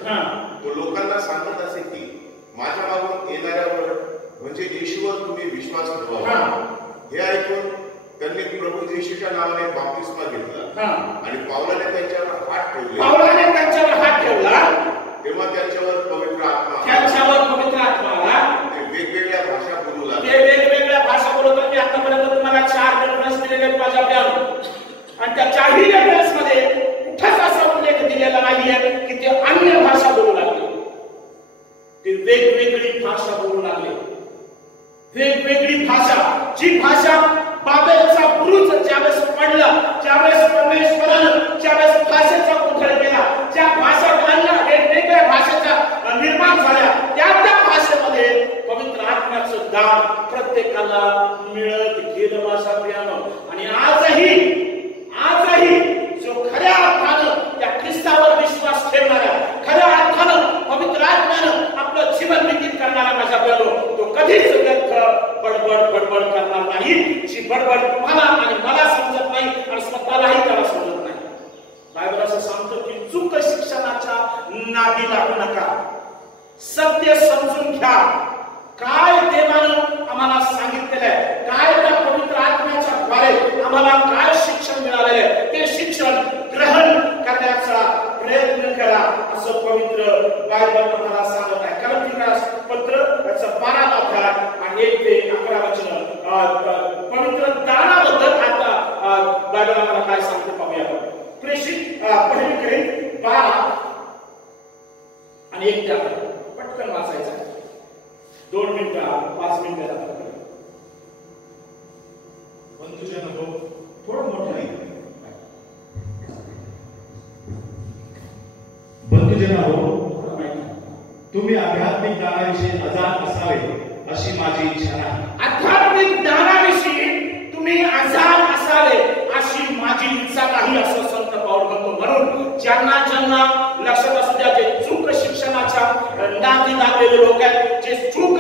तो लोकांना सांगत असे की माझ्या मागून येणाऱ्यावर म्हणजे येशूवर तुम्ही विश्वास ठेवावा. हे ऐकून त्यांनी प्रभू येशूच्या नावाने बाप्तिस्मा घेतला आणि पावलाने त्यांच्यावर हात ठेवला. तेव्हा त्यांच्यावर पवित्र आत्मा आला. ते वेगवेगळ्या भाषा बोलू लागले. मी आतापर्यंत तुम्हाला 4 रेफरन्स दिलेले माझ्या आणि त्या 4ही रेफरन्स मध्ये कुठेच असा उल्लेख दिलेला नाहीये की ते अन्य भाषा बोलू लागले. ते वेगवेगळी भाषा बोलू लागले. वेगवेगळी भाषा, जी भाषा बाबेलचा बुरुज ज्यावेळेस पडला, ज्यावेळेस परमेश्वरानं ज्यावेळेस भाषेचा उधळ केला, ज्या भाषा वेगवेगळ्या भाषेच्या निर्माण झाल्या, त्या भाषेमध्ये पवित्र आत्म्याचं दान प्रत्येकाला मिळत गेलं माझ्या प्रियानं. आणि आजही जो खऱ्या अर्थानं त्या ख्रिस्तावर विश्वास ठेवणारा, खऱ्या अर्थानं पवित्र आत्म्यानं आपलं जीवन व्यतीत करणारा माझ्या प्रियानो, तो कधीच व्यर्थ बडबड करणार नाही. जी बडबड तुम्हाला आणि मला समजत नाही आणि स्वतःलाही त्याला समजत नाही. बायबल असं सांगतो की चूक शिक्षणाच्या नादी लागू नका. सत्य समजून घ्या. काय देवानं आम्हाला सांगितलेलं आहे, काय त्या पवित्र आत्म्याच्या द्वारे आम्हाला काय शिक्षण मिळालेलं आहे, ते शिक्षण ग्रहण करण्याचा प्रयत्न करा असं पवित्र बायबल आम्हाला सांगत आहे. गलातियस पत्र त्याचं 12 अध्याय आणि 1 ते 11 वचन पवित्र दानाबद्दल आता बायबल आम्हाला काय सांगते पाहूया. प्रेषित पहिली करेल 12 आणि 1 ते 11 पटकन वाचायचं. 2 मिनिटं 5 मिनिटं बंधुजन हो, थोडं मोठं नाही. बंधुजन हो, तुम्ही आध्यात्मिक ज्ञानाविषयी अजाण असावे अशी माझी इच्छा नाही. आध्यात्मिक ज्ञानाविषयी तुम्ही अजाण असावे अशी माझी इच्छा नाही असं संत पाऊल म्हणतो. म्हणून ज्यांना लक्षात असू द्या, जे चूक शिक्षणाच्या नादी लागलेले लोक आहेत, जे चूक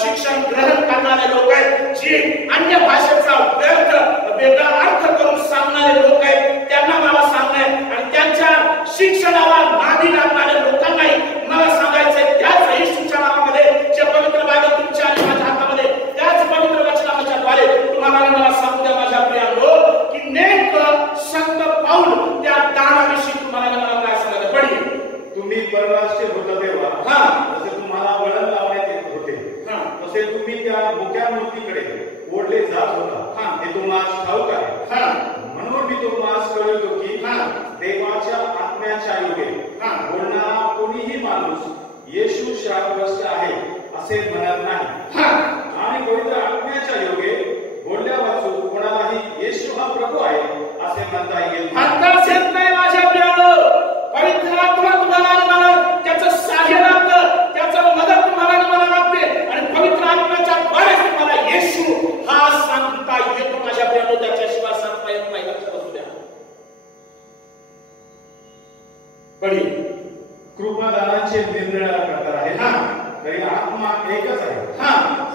शिक्षण ग्रहण करणारे लोक आहेत, जे अन्य भाषेचा व्यर्थ वेगळा अर्थ करून सांगणारे लोक आहेत, त्यांना मला सांगणे आणि त्यांच्या शिक्षणाला नादी लागणाऱ्या लोकांनाही मला सांगायचंय, त्याच येशूच्या नावामध्ये जे पवित्र बायबल तुमच्या आणि माझ्या हातामध्ये, त्याच पवित्र वचनाच्या द्वारे तुम्हाला मला सांगू द्या माझ्या प्रियांनो, की नेमकं संत पाऊल त्या दानाविषयी तुम्हाला मला काय सांगायला पडेल. तुम्ही परराष्ट्रीय होता तेव्हा जसे तुम्हाला वळण लावण्यात येत होते, तसे तुम्ही त्या मुक्या मूर्तीकडे ओढले जात होता, हे तुम्हाला ठाऊक आहे. म्हणून मी तुम्हाला कळवतो की देवाच्या आत्म्याच्या योगे बोलणारा कोणीही माणूस येशू शापग्रस्त आहे असे म्हणत नाही, आणि पवित्र आत्म्याच्या योगे बोलल्या वाचून कोणालाही येशू हा प्रभू आहे असे म्हणता येईल नाही. माझ्या प्रियानो, पवित्र आत्मा तुम्हाला मला त्याचं साह्य लागतं, त्याचं मदत तुम्हाला मला लागते, आणि पवित्र आत्म्याच्या द्वारे तुम्हाला येशू हा सांगता येतो माझ्या प्रियानो, त्याच्याशिवाय सांगता येत नाही. लक्षात असू द्या. कृपादानाचे निरनिराळे प्रकार आहेत, तरी आत्मा एकच आहे.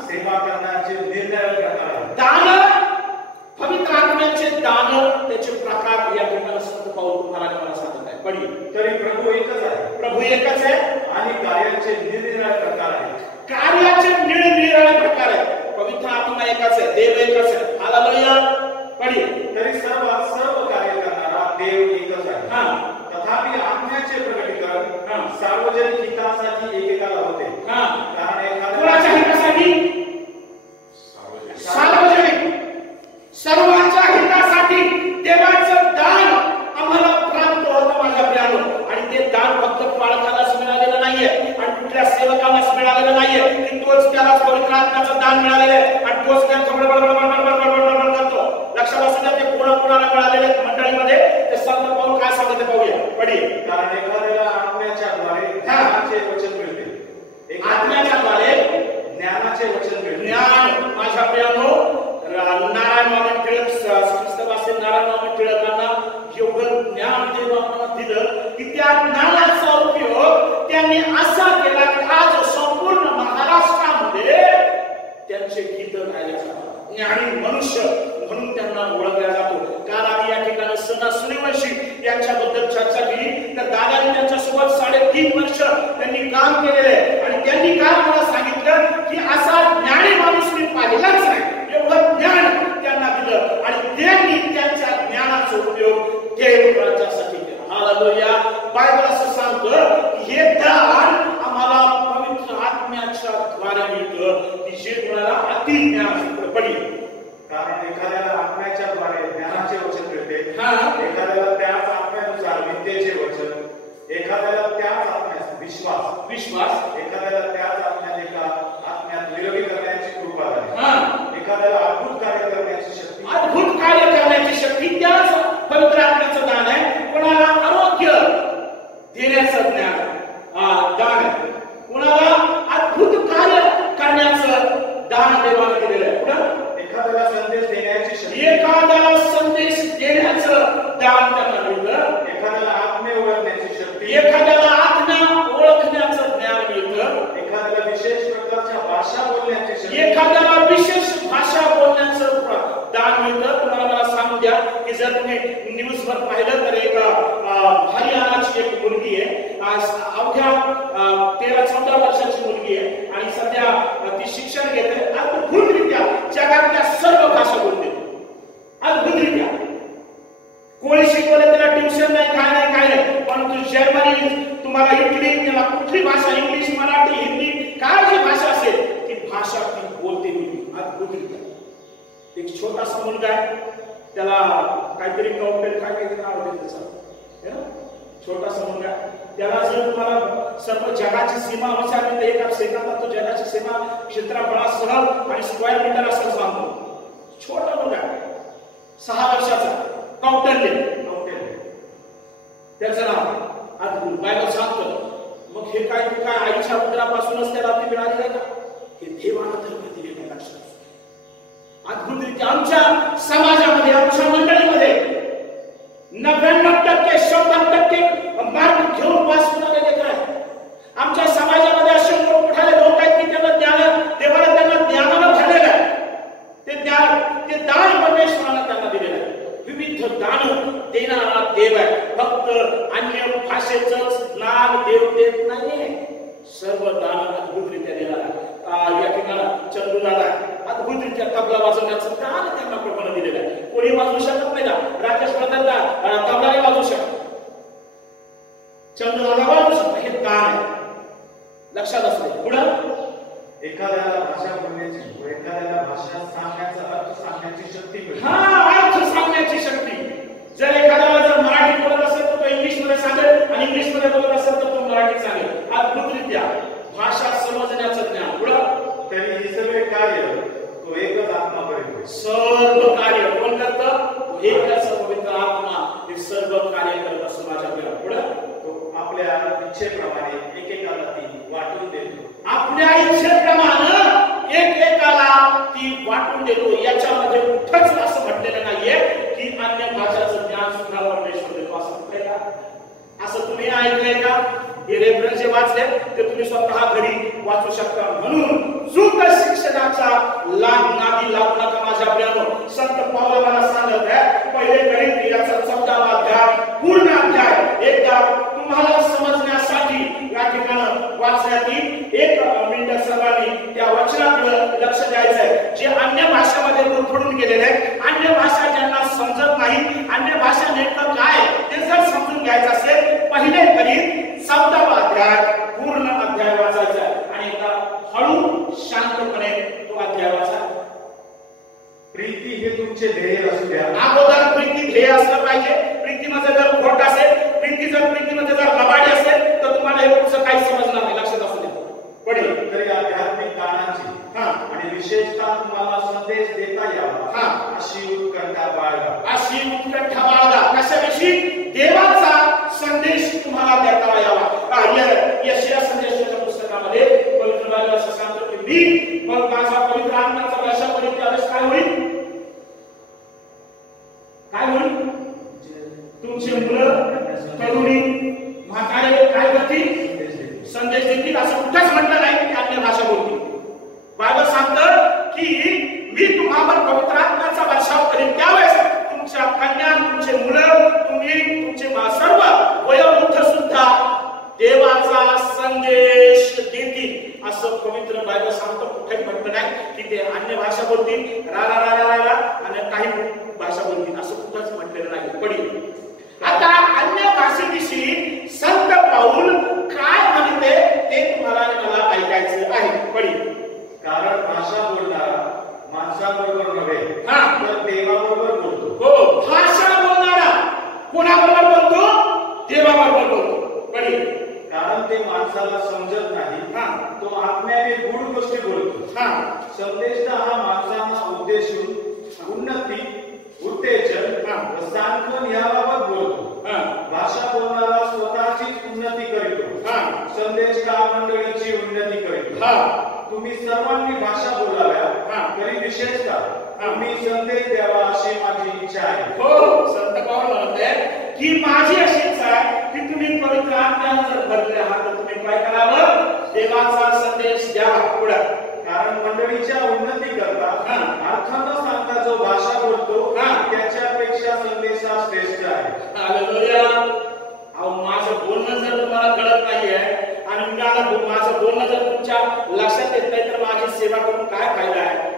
सेवा करण्याचे निरनिराळे प्रकार आहेत. दान, पवित्र आत्म्याचे दान, त्याचे प्रकार या ठिकाणी संत पाऊल तुम्हाला मला सांगत आहे. तरी प्रभू एकच आहे. प्रभू एकच आहे. आणि कार्याचे निरनिराळे प्रकार आहेत. कार्याचे निरनिराळे प्रकार आहेत. पवित्र आत्मा एकच आहे, देव एकच आहे. हालेलुया. पढी. तरी सर्व कार्य करणारा देव एकच आहे. तथापि आत्म्याचे प्रकटीकरण सार्वजनिक हितासाठी एकेकाला होते. कारण कोणाच्या हितासाठी? सार्वजनिक, सर्वांच्या हितासाठी देवाचं दान आम्हाला प्राप्त होतं माझ्या प्रियानो. आणि ते दान फक्त पालकालाच मिळालेलं नाहीये आणि कुठल्या सेवकालाच मिळालेलं नाहीये की तोच त्याला पवित्र आत्म्याचं दान मिळालेलं आहे आणि तोच त्या बडबड करतो. लक्षात असू द्या, ते कोणाला मिळालेले मंडळीमध्ये ते संत पाऊल काय सांगते पाहूया. पढी. कारण एखाद्याला आत्म्याच्या द्वारे ज्ञानाचे वचन मिळते. आत्म्याच्या द्वारे ज्ञानाचे वचन मिळते. ज्ञान माझ्या प्रियानो, नारायण मामा टिळक, ख्रिस्तवासी नारायण मामा टिळकांना एवढं ज्ञान देवाला दिलं की त्या ज्ञानाचा उपयोग त्यांनी असा केला की आज संपूर्ण महाराष्ट्रामध्ये त्यांचे गीत गायले जातात. ज्ञानी मनुष्य म्हणून त्यांना ओळखला जातो. काल आम्ही या ठिकाणी सना सूर्यवंशी यांच्याबद्दल चर्चा केली. तर दादांनी त्यांच्यासोबत 3.5 वर्ष त्यांनी काम केलेलं आहे आणि त्यांनी काय मला सांगितलं की असा ज्ञानी माणूस मी पाहिलाच नाही. एवढं ज्ञान त्यांना दिलं आणि त्यांनी त्यांच्या ज्ञानाचा उपयोग देव राज्यासाठी केला. हालेलुया. बायबल असं सांगतं की हे दान आम्हाला पवित्र आत्म्याच्या द्वारे मिळतं की जे कोणाला अति ज्ञान पडी. कारण एखाद्याला आत्म्याच्या द्वारे ज्ञानाचे वचन मिळते. एखाद्याला त्याच आत्म्यानुसार विद्येचे वचन, एखाद्याला त्याच आत्म्यात विश्वास, एखाद्याला त्याच आत्म्यात निरोगी करण्याची कृपा झाली, एखाद्याला अद्भुत कार्य करण्याची शक्ती त्याच पवित्र आत्म्याचं दान आहे. कोणाला आरोग्य देण्याचं दान आहे, कोणाला अद्भुत कार्य करण्याचं दान देवाला दिलेलं आहे. एखाद्याला संदेश देण्याची शक्ती, एखाद्याला संदेश देण्याचं दान त्यांना मिळतं. एखाद्याला आत्मे ओळखण्याची शक्ती, एखाद्याला आत्मा ओळखण्याचं ज्ञान मिळतं. एखाद्याला विशेष प्रकारच्या भाषा बोलण्याची शक्ती, एखाद्याला विशेष भाषा बोलण्याचं दान मिळतं. तुम्हाला मला सांगू द्या की जर तुम्ही न्यूजवर पाहिलं तर एक हरियाणाची एक मुलगी आहे, अवघ्या 13-14 वर्षाची मुलगी आहे आणि सध्या ती शिक्षण घेते. अद्भुतरित्या जगातल्या सर्व भाषा बोलते. अद्भुतरित्या कोणी शिकवलं त्याला ट्युशन नाही, काय नाही. परंतु जर्मनी, तुम्हाला इटली, त्याला कुठली भाषा, इंग्लिश, मराठी, हिंदी, काय जी भाषा असेल ती भाषा ती बोलते. अद्भुतरित्या. एक छोटासा मुलगा आहे, त्याला काहीतरी कॉम्प्लेट काय नाव आहे त्याचं, छोटासा मुलगा, त्याला जर तुम्हाला सर्व जगाची सीमा विचारली तर एका सेकंदात तो जगाची सीमा क्षेत्रफळासह आणि स्क्वेअर मीटर असं सांगतो. छोटा मुलगा 6 वर्षाचा, कौटल्य त्याचं नाव. अद्भुत. बायबल सांगतं. मग हे काय आईच्या उदरापासूनच त्याला ती मिळाली आहे का? हे देवाला धर्म दिलेलं आहे. लक्षात. अद्भुतरित्या आमच्या समाजामध्ये, आमच्या मंडळीमध्ये 99% 100% मार्ग घेऊन पास होणारे लेकर आहेत. आमच्या समाजामध्ये असे मोठमोठाले लोक आहेत की त्यांना देवाला त्यांना ज्ञानानं भरलेलं आहे. ते दान परमेश्वरानं त्यांना दिलेलं आहे. विविध दान देणारा देव आहे. फक्त अन्य भाषेचं ज्ञान देव देत नाहीये. सर्व दान अद्भुतरित्या देणार आहे. या ठिकाणी चंदू दादा अद्भुतरित्या तबला वाजवण्याचं दान त्यांना प्रभूने दिलेलं आहे. कोणी वाजवू शकत नाही का? राकेश प्रधानला तबला नाही वाजवू शकत, चंदू दादा वाजवू शकत. हे दान आहे. लक्षात असू दे. पुढं एखाद्याला भाषा बोलण्याची, एखाद्याला भाषा सांगण्याचा, अर्थ सांगण्याची शक्ती मिळते. अर्थ सांगण्याची शक्ती. जर एखाद्याला जर मराठी बोलत असेल तर तो इंग्लिश मध्ये सांगेल आणि इंग्लिश मध्ये बोलत असेल तर तो मराठीत सांगेल. अद्भुतरित्या भाषा समजण्याचं ज्ञान. पुढं तरी हे सगळे कार्य तो एकच आत्मा करतो. सर्व कार्य कोण करतं? तो एकच पवित्र आत्मा हे सर्व कार्य करत असतो माझ्या प्रिय. पुढं तो आपल्या इच्छेप्रमाणे एकेकाला ती वाटून देतो. आपल्या इच्छेप्रमाणे एकेकाला ती वाटून देतो. याच्यामध्ये कुठंच असं म्हटलेलं नाहीये की अन्य भाषाचं ज्ञान सुद्धा परमेश्वर देतो. असं म्हटलंय का? असं तुम्ही ऐकलंय का? हे रेफरन्स जे वाचले ते तुम्ही स्वतः घरी वाचू शकता. म्हणून चूक शिक्षणाचा नादी लागू नका माझ्या प्रियानो. संत पाऊल मला सांगत आहे पहिले कोरिंथियाचा 14वा अध्याय पूर्ण अध्याय एकदा तुम्हाला समजण्यासाठी या ठिकाणी मिनिटं सर्वांनी त्या वचनाकडे लक्ष द्यायचं आहे. जे अन्य भाषेमध्ये गुरफडून गेलेले आहेत, अन्य भाषा ज्यांना समजत नाही, अन्य भाषा नेमकं काय ते जर समजून घ्यायचं असेल, पहिले करीत 14वा अध्याय पूर्ण अध्याय वाचायचा आणि एकदा हळू शांतपणे तो अध्याय वाचा. प्रीती हे तुमचे ध्येय असू द्या. अगोदर प्रीती ध्येय असलं पाहिजे. प्रीतीमध्ये जर खोट असेल, प्रीतीमध्ये जर लबाडी असेल, तर तुम्हाला हे पुढचं काही समजणार नाही. लक्षात असू द्या. पुढे तरी आध्यात्मिक ज्ञानाची आणि विशेषतः तुम्हाला संदेश देता यावा अशी उत्कंठा बाळगा. अशी उत्कंठा बाळगा. कशाविषयी? देवाचा संदेश तुम्हाला देता यावा. यशाया संदेशाच्या पुस्तकामध्ये पवित्र बायबल असं सांगतो की मी मग माझा पवित्र आत्म्याचा वर्षा करीत त्यावेळेस काय होईल? काय होईल? तुमचे मुलं, तरुणी, म्हातारे काय करतील? संदेश देतील. असं कुठंच म्हटलं नाही की अन्य भाषा बोलतील. बायबल सांगतं की मी तुम्हावर पवित्र आत्म्याचा वर्षाव करीन, त्यावेळेस तुमच्या कन्या, तुमचे मुलं, तुम्ही, तुमचे सर्व वयोवृद्ध सुद्धा देवाचा संदेश देतील असं पवित्र बायबल सांगतं. कुठेही म्हटलं नाही की ते अन्य भाषा बोलतील, आणि काही भाषा बोलतील, असं कुठंच म्हटलेलं नाही. पडी आता अन्य भाषेविषयी संत पाऊल काय म्हणते ते तुम्हाला आणि मला ऐकायचं आहे. पडी कारण भाषा बोलणारा माणसाबरोबर नव्हे तर देवाबरोबर बोलतो. हो, भाषा बोलणारा कोणाबरोबर बोलतो? देवाबरोबर बोलतो. पडी कारण ते माणसाला समजत नाही, तो आत्म्याने गूढ गोष्टी बोलतो. संदेश हा माणसांना उद्देशून उन्नती, उत्तेजन व सांत्वन याबाबत बोलतो. भाषा बोलणारा स्वतःचीच उन्नती करीतो, संदेश का मंडळीची उन्नती करीतो. तुम्ही सर्वांनी भाषा बोलाव्या, तरी विशेषतः तुम्ही संदेश द्यावा अशी माझी इच्छा आहे. हो, संत पाऊल म्हणते की माझी अशी इच्छा आहे की तुम्ही पवित्र आत्म्याने जर भरले आहात तर तुम्ही काय करावं? देवाचा संदेश द्यावा. पुढे कारण मंडळीच्या उन्नती करता अर्थ न सांगता जो भाषा बोलतो त्याच्यापेक्षा संदेश हा श्रेष्ठ आहे. हालेलुया. अहो, माझं बोलणं जर तुम्हाला कळत नाहीये आणि माझं बोलणं जर तुमच्या लक्षात येत नाही तर माझी सेवा करून काय फायदा आहे?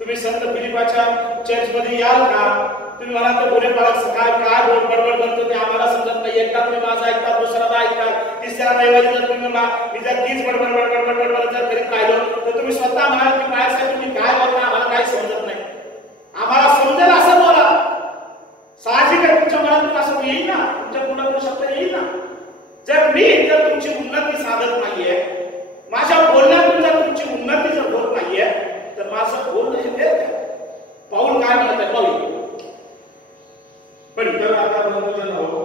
तुम्ही संत फिलिपाच्या चर्च मध्ये याल का? तुम्ही मला तर बोले पालक काय बडबड करतो ते आम्हाला समजत नाही. एकदा तुम्ही माझा ऐकता, दुसऱ्याला ऐकता, तिसऱ्या रविवारी जर तुम्ही मी जर तीच बडबड जर करीत राहिलो तर तुम्ही स्वतः म्हणाल की काय साहेब तुम्ही काय बोलता, आम्हाला काही समजत नाही. आम्हाला समजेल असं बोला. साहजिक आहे, तुमच्या मनातून असं येईल ना, तुमच्या तोंडातून शब्द येईल ना. जर तुमची उन्नती साधत नाहीये, माझ्या बोलण्यातून जर तुमची उन्नती जर होत नाहीये तर माझं बोलणं हे व्यर्थ आहे. पाऊल काय म्हणत आहे? पाऊल पण तर आता बंधूजन हो,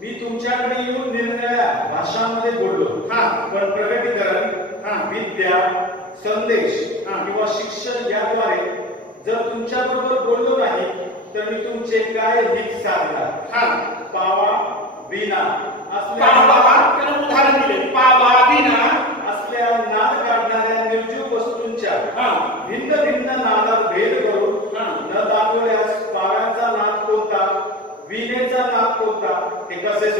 मी तुमच्याकडे येऊन निरनिराळ्या भाषांमध्ये बोललो, पण प्रगतीकरण, विद्या, संदेश किंवा शिक्षण याद्वारे जर तुमच्या बरोबर बोललो नाही तर मी तुमचे काय हित साधणार? पावा विना उदाहरण दिले. पावा विना असल्या नाद काढणाऱ्या निर्जीव वस्तूंच्या भिन्न भिन्न नादात भेद करून न दाखवल्यास पाव्याचा नाद कोणता, विनेचा नाद कोणता हे कसे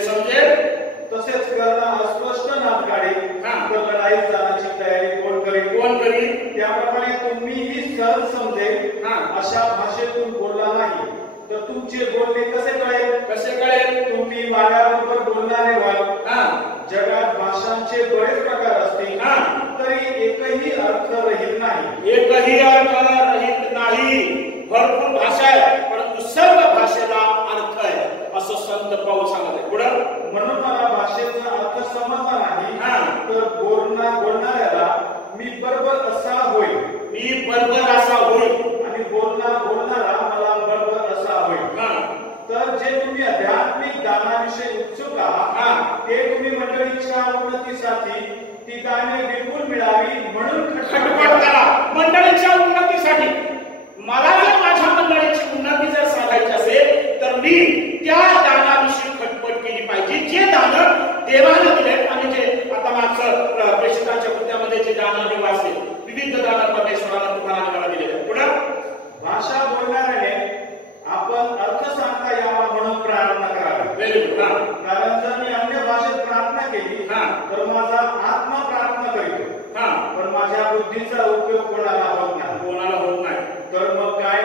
समजेल? तसेच करणं अस्पष्ट नाद काढेल तर लढाईत जाण्याची तयारी कोण करेल? त्याप्रमाणे तुम्हीही सहज समजेल अशा भाषेतून बोलला नाही तर तुमचे बोलणे कसे कळेल? तुम्ही वाऱ्याबरोबर बोलणारे व्हाल. जगात भाषांचे बरेच प्रकार असतील तरी एकही अर्थ रहित नाही. एकही अर्थ रहित नाही. भरपूर भाषा आहे परंतु सर्व भाषेला अर्थ आहे असं संत पाऊल सांगत आहे. पुढे म्हणून मला भाषेचा अर्थ समजला नाही तर बोलणाऱ्याला मी बरोबर असा होईल आणि बोलणारा मला बरोबर असा होईल. तर जे तुम्ही आध्यात्मिक दानाविषयी उत्सुक आहात ते तुम्ही मंडळीच्या उन्नतीसाठी ती दाने बिलकुल मिळावी म्हणून खटपट करा. मंडळीच्या उन्नतीसाठी मला जर माझ्या मंडळीची उन्नती जर साधायची असेल तर मी त्या दानाविषयी खटपट केली पाहिजे. जे दान देवाने दिले आणि जे आता मागचं प्रेषितांच्या कृत्यामध्ये जे दान आम्ही वाचले, विविध दान परमेश्वराने तुम्हाला मला दिलेले. पुढे भाषा बोलणाऱ्याने आपण अर्थ सांगता यावा म्हणून प्रार्थना करावी. कारण जर मी अन्य भाषेत प्रार्थना केली तर माझा आत्मा बुद्धीचा उपयोग कोणाला होत नाही. तर मग काय?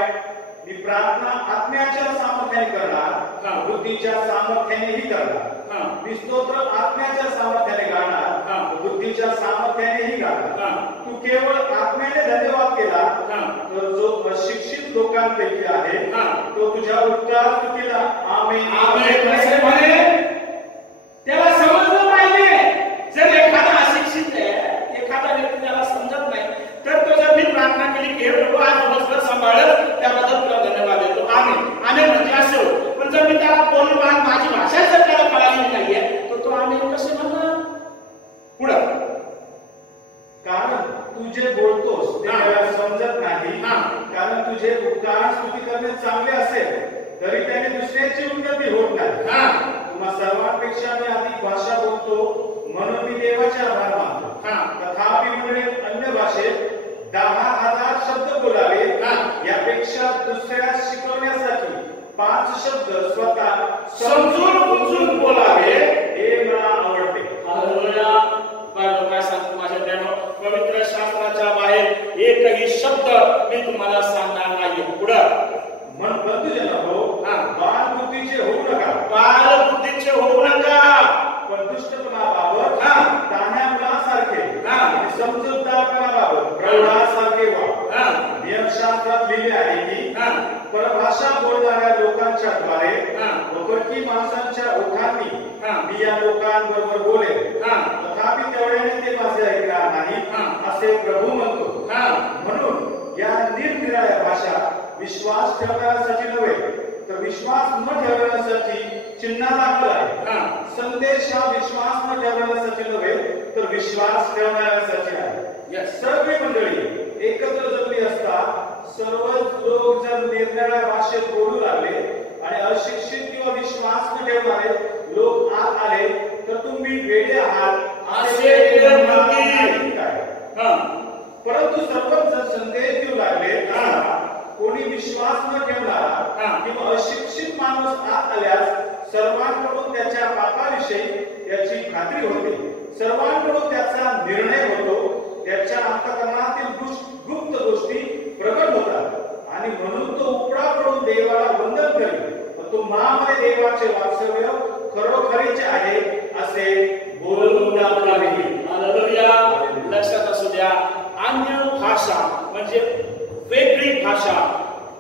मी प्रार्थना आत्म्याच्या सामर्थ्याने करणार, बुद्धीच्या सामर्थ्यानेही करणार. मी स्तोत्र आत्म्याच्या सामर्थ्याने गाणार, बुद्धीच्या सामर्थ्यानेही गाणार. तू केवळ आत्म्याने धन्यवाद केला तर जो अशिक्षित लोकांपैकी आहे तो तुझ्या उत्तर स्तुतीला आमेन आमेन असे म्हणे. त्याला समजलं पाहिजे. जर एखादा अशिक्षित आहे, एखादा व्यक्ती त्याला समजत नाही, तर तो जर मी प्रार्थना केली की हे प्रभू आज दिवसभर सांभाळलं, त्याबद्दल तुला धन्यवाद देतो, आमेन आमेन म्हणजे असं. पण जर मी त्याला बोलून माझी भाषा जर त्याला कळाली नाहीये तर तो आमेन कसे म्हणणार? पुढं कारण तू जे बोलतोस ते त्याला समजत नाही. कारण तुझे उपकार स्तुती करणे चांगले असेल तरी त्याने दुसऱ्याची उन्नती होत नाही. तुम्हा सर्वांपेक्षा मी अधिक भाषा बोलतो म्हणून मी देवाचे आभार मानतो. तथापि मंडळीत अन्य भाषेत 10,000 शब्द बोलावे यापेक्षा दुसऱ्या शिकवण्यासाठी 5 शब्द स्वतः समजून उमजून बोलावे हे मला आवडते. हालेलुया. काय सांगतो माझ्या प्रेम, पवित्र शास्त्राच्या बाहेर एकही शब्द मी तुम्हाला सांगणार नाही. पुढं मन बंधुजन हो, बाल बुद्धीचे होऊ नका. बाल बुद्धीचे होऊ नका, पण दुष्टपणाबाबत ताण्या मुलासारखे आणि समजूतदारपणाबाबत प्रौढासारखे व्हा. नियमशास्त्रात लिहिले आहे की परभाषा बोलणाऱ्या लोकांच्या द्वारे परकी माणसांच्या ओठांनी मी या लोकांबरोबर बोलेन, तथापि तेवढ्याने ते माझे ऐकणार नाही असे प्रभू म्हणतो. म्हणून या निरनिराळ्या भाषा विश्वास ठेवण्यासाठी नव्हे तर विश्वास न ठेवण्यासाठी चिन्हादाखल आहे. संदेश हा विश्वास न ठेवण्यासाठी नव्हे तर विश्वास ठेवण्यासाठी आहे. सर्व मंडळी एकत्र जमली असता सर्व लोक जर निरनिराळ्या भाषेत बोलू लागले आणि अशिक्षित किंवा विश्वास न ठेवणारे लोक आत आले तर तुम्ही वेडे आहात असे म्हणतील काय? परंतु सर्वच जर संदेश देऊ लागले, कोणी विश्वास न ठेवणारा किंवा अशिक्षित माणूस आत आल्यास सर्वांकडून त्याच्या पापाविषयी त्याची खात्री होते, सर्वांकडून त्याचा निर्णय होतो, त्याच्या अंतःकरणातील गुप्त गोष्टी प्रकट होतात आणि म्हणून तो उपडा पडून देवाला वंदन करेल. तो महामय देवाचे वास्तव्य खरोखरीचे आहे असे बोलून दाखवावे. हालेलुया. लक्षात असू द्या, अन्य भाषा म्हणजे वेगळी भाषा,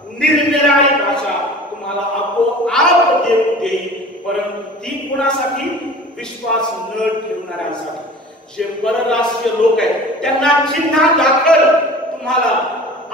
निरनिराळी भाषा तुम्हाला आपोआप देव देईल, परंतु ती कुणासाठी? विश्वास न ठेवणाऱ्यांसाठी. जे परराष्ट्रीय लोक आहेत त्यांना चिन्हा दाखल तुम्हाला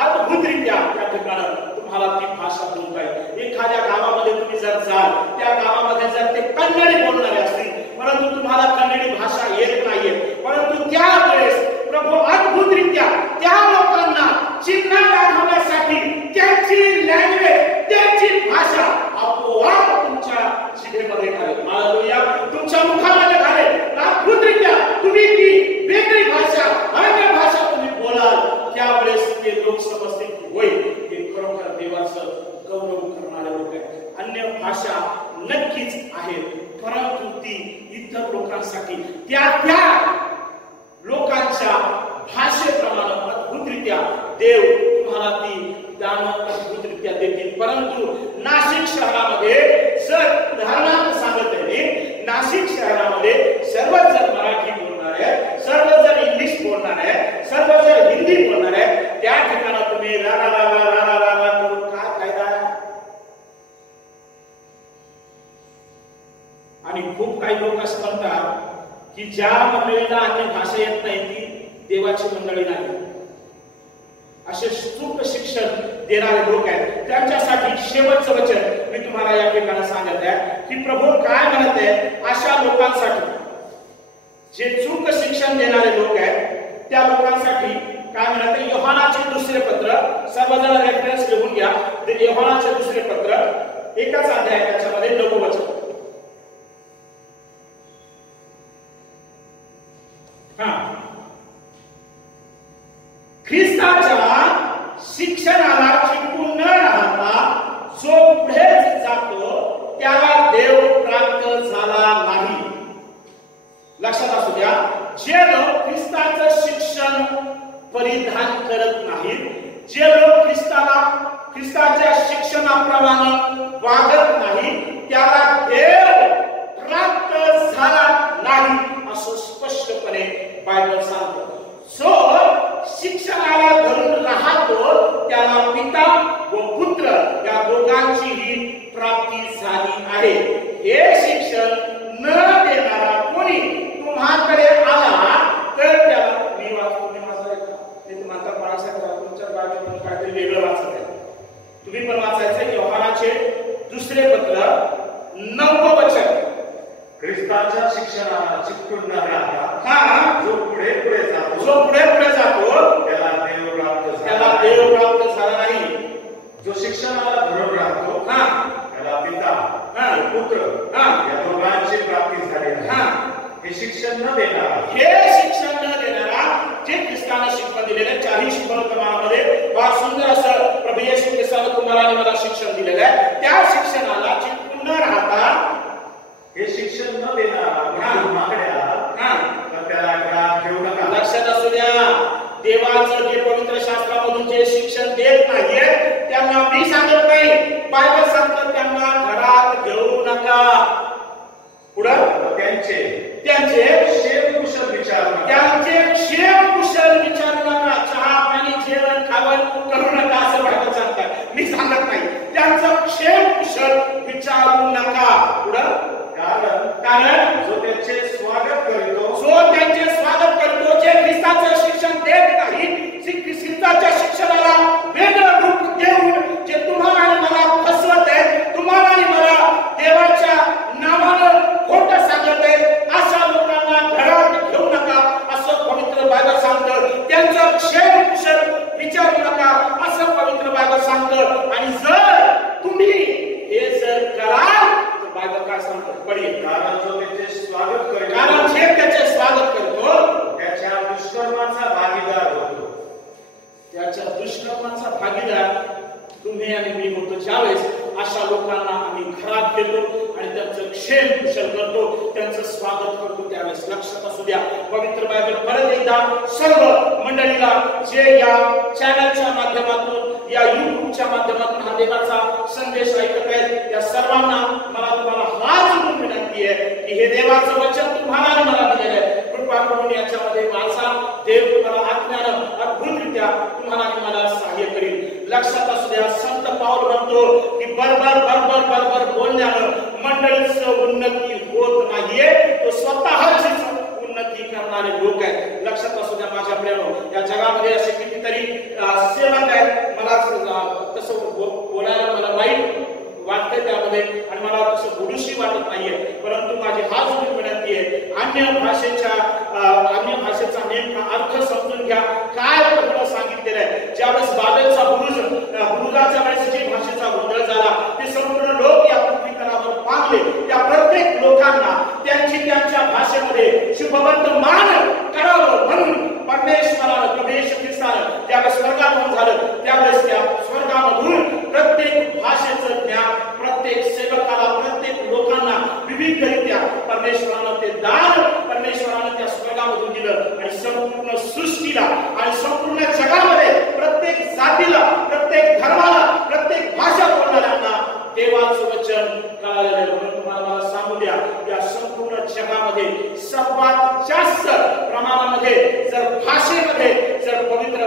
अद्भुतरित्या त्या ठिकाणी तुम्हाला ती भाषा बोलता येईल. एखाद्या गावामध्ये तुम्ही जर जाल, त्या गावामध्ये जर ते कन्नडी बोलणारे असतील, परंतु तुम्हाला कन्नडी भाषा येत नाहीये, परंतु त्यावेळेस प्रभू अद्भुतरित्या त्या लोकांना चिन्ह दाखवण्यासाठी त्यांची लँग्वेज, त्यांची भाषा आपोआप तुमच्या जिभेमध्ये घालेल. हालेलुया. तुमच्या मुखामध्ये घालेल. अद्भुतरित्या तुम्ही ती वेगळी भाषा, अन्य भाषा तुम्ही बोलाल, त्यावेळेस ते लोक समजतील की होय हे खरोखर देवाचं गौरव करणारे लोक आहेत. अन्य भाषा नक्कीच आहेत, परंतु ती इतर लोकांसाठी त्या लोकांच्या भाषेप्रमाणे अद्भुतरित्या देव तुम्हाला ती दान अद्भुतरित्या देतील. परंतु नाशिक शहरामध्ये जर उदाहरणार्थ सांगत आहे, नाशिक शहरामध्ये सर्व जर मराठी बोलणार आहे, सर्व जर इंग्लिश बोलणार आहे, सर्व जर हिंदी बोलणार आहे, त्या ठिकाणी तुम्ही रारा करून काय फायदा? आणि खूप काही लोक असं म्हणतात की ज्या मंडळीला अन्य भाषा येत नाही ती देवाची मंडळी नाही. असे चूक शिक्षण देणारे लोक आहेत. त्यांच्यासाठी शेवटचं वचन मी तुम्हाला या ठिकाणी सांगत आहे की प्रभू काय म्हणत आहे अशा लोकांसाठी, जे चूक शिक्षण देणारे लोक आहेत त्या लोकांसाठी काय म्हणत आहे? योहानाचे दुसरे पत्र, सर्वजण रेफरन्स लिहून घ्या. योहानाचे दुसरे पत्र 1 अध्याय, त्याच्यामध्ये 9 वचन. ख्रिस्ताच्या शिक्षणाला चिकटून न राहता जो पुढेच जातो त्याला देव प्राप्त झाला नाही. लक्षात असू द्या, जे लोक ख्रिस्ताचं शिक्षण परिधान करत नाहीत, जे लोक ख्रिस्ताच्या शिक्षणाप्रमाणे वागत नाही, त्याला देव प्राप्त झाला नाही असं स्पष्टपणे बायबल सांगतो. जो शिक्षणाला धरून राहतो त्याला पिता व पुत्र या दोघांचीही प्राप्ती झाली आहे. हे शिक्षण न देणारा कोणी तुम्हाकडे आला तर त्याला मी वाचतो. तुम्ही वाचाय का? ते तुम्हाला बाळासाहेब तुमच्या बाजूला काहीतरी वेगळं वाचत आहे. तुम्ही पण वाचायचं योहानाचे दुसरे पत्र 9 वचन. ख्रिस्ताच्या शिक्षणाला चिकटून न राहता जो पुढे पुढे जातो त्याला देव प्राप्त झाला नाही. जो शिक्षणाला धरून राहतो त्याला पिता पुत्र या दोघांची प्राप्ती झाली आहे. हे शिक्षण न देणारा जे ख्रिस्ताने शिकवण दिलेलं 40 प्रमाणामध्ये फार सुंदर असं प्रभू येशू ख्रिस्ताने तुम्हाला आणि मला शिक्षण दिलेलं आहे. त्या शिक्षणाला चिकटून न राहता हे शिक्षण न देणारा मागण्या तर त्याला ग्राह्य घेऊ नका. लक्षात असू द्या, देवाचं जे पवित्र शास्त्रामधून जे शिक्षण देत नाहीये त्यांना मी सांगत नाही, बायबल सांगतं त्यांना घरात घेऊ नका. पुढं त्यांचे क्षेमकुशल विचारू नका, चहा पाणी जेवण खावण करू नका असं बायबल सांगतात. मी सांगत नाही, त्यांचं क्षेमकुशल विचारू नका. पुढं कारण जो त्यांचे स्वागत करतो, जे ख्रिस्ताचं शिक्षण देत नाही, ख्रिस्ताच्या शिक्षणाला वेगळं रूप देऊन जे तुम्हाला आणि मला फसवत आहे, तुम्हाला आणि मला देवाच्या नावानं खोटं सांगत आहे, अशा लोकांना घरात घेऊ नका असं पवित्र बायबल सांगतं. त्यांचं क्षेमकुशल विचारू नका असं पवित्र बायबल सांगतं. आणि जर तुम्ही हे जर कराल तर बायबल काय सांगतं? पडेल. कारण जो त्याचे स्वागत करतो, जे त्याचे स्वागत करतो त्याच्या दुष्कर्माचा भागीदार होतो. त्याच्या दुष्कर्माचा भागीदार तुम्ही आणि मी होतो. ज्यावेळेस अशा लोकांना आम्ही घरात घेतो आणि त्यांचं क्षेम कुशल करतो, त्यांचं स्वागत करतो, त्यावेळेस लक्षात असू द्या, पवित्र बायबल परत एकदा सर्व मंडळीला जे या चॅनलच्या माध्यमातून, या युट्यूबच्या माध्यमातून हा देवाचा संदेश ऐकत आहेत, या सर्वांना मला तुम्हाला हात जोडून विनंती आहे की हे देवाचं वचन तुम्हाला आणि मला दिलेलं आहे. कृपा करून याच्यामध्ये वाचा. देव तुम्हाला आत्म्यानं अद्भुतरित्या तुम्हाला आणि मला सहाय्य करेल. लक्षात असू द्या, संत पाऊल म्हणतो की बरोबर बोलण्यानं मंडळीचं उन्नती होत नाहीये, तो स्वतःचीच उन्नती करणारे लोक आहेत. लक्षात असू द्या माझ्या प्रियानो, या जगामध्ये असे कितीतरी सेवक आहेत, मला तसं बोलायला मला वाईट वाटतंय त्यामध्ये आणि मला तसं बोलूशी वाटत नाहीये, परंतु माझी हात जोडून विनंती आहे, अन्य भाषेचा नेमका अर्थ समजून घ्या. काय प्रभूने सांगितलेलं आहे? ज्यावेळेस बाबेलचा बुरुजाच्या वेळेस जी भाषेचा गोंधळ झाला, ते संपूर्ण लोक या पृथ्वीतलावर पांगले. त्या प्रत्येक लोकांना त्यांच्या भाषेमध्ये शुभवर्तमान करावं म्हणून परमेश्वरानं प्रवेश ख्रिस्तानं ज्यावेळेस स्वर्गातून झालं, त्यावेळेस त्या स्वर्गामधून प्रत्येक भाषेचं ज्ञान प्रत्येक सेवकाला, प्रत्येक लोकांना विविधरित्या परमेश्वरानं ते दान परमेश्वरानं त्या स्वर्गामधून दिलं आणि संपूर्ण सृष्टीला आणि संपूर्ण जगामध्ये प्रत्येक जातीला, प्रत्येक धर्माला, प्रत्येक भाषा बोलणाऱ्यांना देवाचं वचन कळालेलं आहे. म्हणून तुम्हाला मला सांगू द्या, या संपूर्ण जगामध्ये सर्वात जास्त प्रमाणामध्ये जर भाषेमध्ये जर पवित्र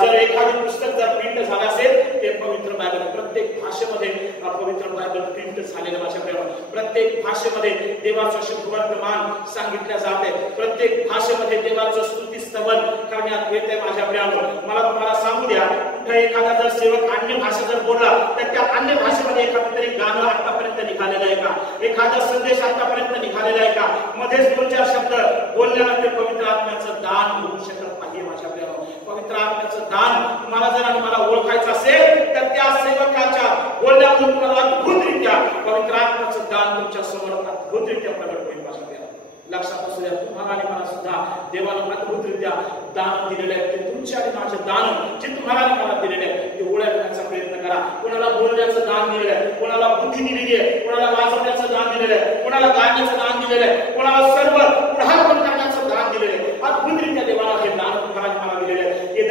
जर एखादे पुस्तक जर प्रिंट झालं असेल, ते पवित्र बायबल. प्रत्येक भाषेमध्ये पवित्र बायबल प्रिंट झालेलं माझ्याकडे. प्रत्येक भाषेमध्ये देवाचं शुभवर्तमान सांगितलं जाते. प्रत्येक भाषेमध्ये देवाचं स्तुती स्तवन करण्यात येते माझ्या प्रियानो. मला तुम्हाला सांगू द्या, कुठे एखादा जर सेवक अन्य भाषा जर बोलला तर त्या अन्य भाषेमध्ये एखादं तरी गाणं आतापर्यंत निघालेलं आहे का? एखादा संदेश आतापर्यंत निघालेला आहे का? मध्येच 2-4 शब्द बोलल्यानंतर पवित्र आत्म्याचं दान होऊ शकत नाही माझ्या प्रियानो. पवित्र आत्म्याचं दान तुम्हाला जर आणि मला ओळखायचं असेल तर त्या सेवकाच्या बोलण्यातून तुम्हाला अद्भुतरित्या पवित्र आत्म्याचं दान तुमच्या समोर अद्भुतरित्या प्रगट होईल माझ्या प्रियानो. लक्षात असू द्या, तुम्हाला आणि मला सुद्धा देवानं अद्भुतरित्या दान दिलेलं आहे. ते तुमच्या आणि माझं दान जे तुम्हाला आणि मला दिलेलं आहे ते ओळखण्याचा प्रयत्न करा. कोणाला बोलण्याचं दान दिलेलं आहे, कोणाला बुद्धी दिलेली आहे, कोणाला वाजवण्याचं दान दिलेलं आहे, कोणाला गाण्याचं दान दिलेलं आहे, कोणाला सर्व पुढारपण करण्याचं दान दिलेलं आहे. अद्भुतरित्या देवाला हे दान तुम्हाला आणि मला दिलेलं आहे. हे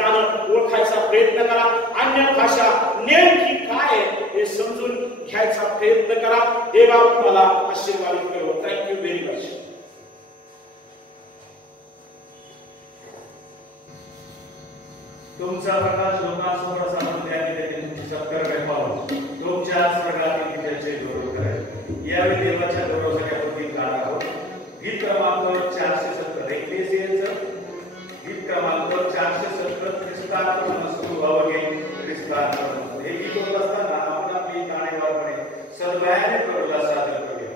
तुमचा प्रकाश लोकांसमोर सामर्थ्य आणि त्यांनी तुमची सत्कार पाहून तुमच्या स्वर्गातील त्याचे गौरव करायचे. यावेळी देवाच्या गौरवासाठी आपण गीत गाणार आहोत. गीत क्रमांक 470 एफएसीएचं गीत क्रमांक 470 ख्रिस्तार्पण सुरू व्हावे ख्रिस्तार्पण. हे गीत होत असताना आपण आपली कानेवारपणे सर्वांनी प्रभूला सादर करूया.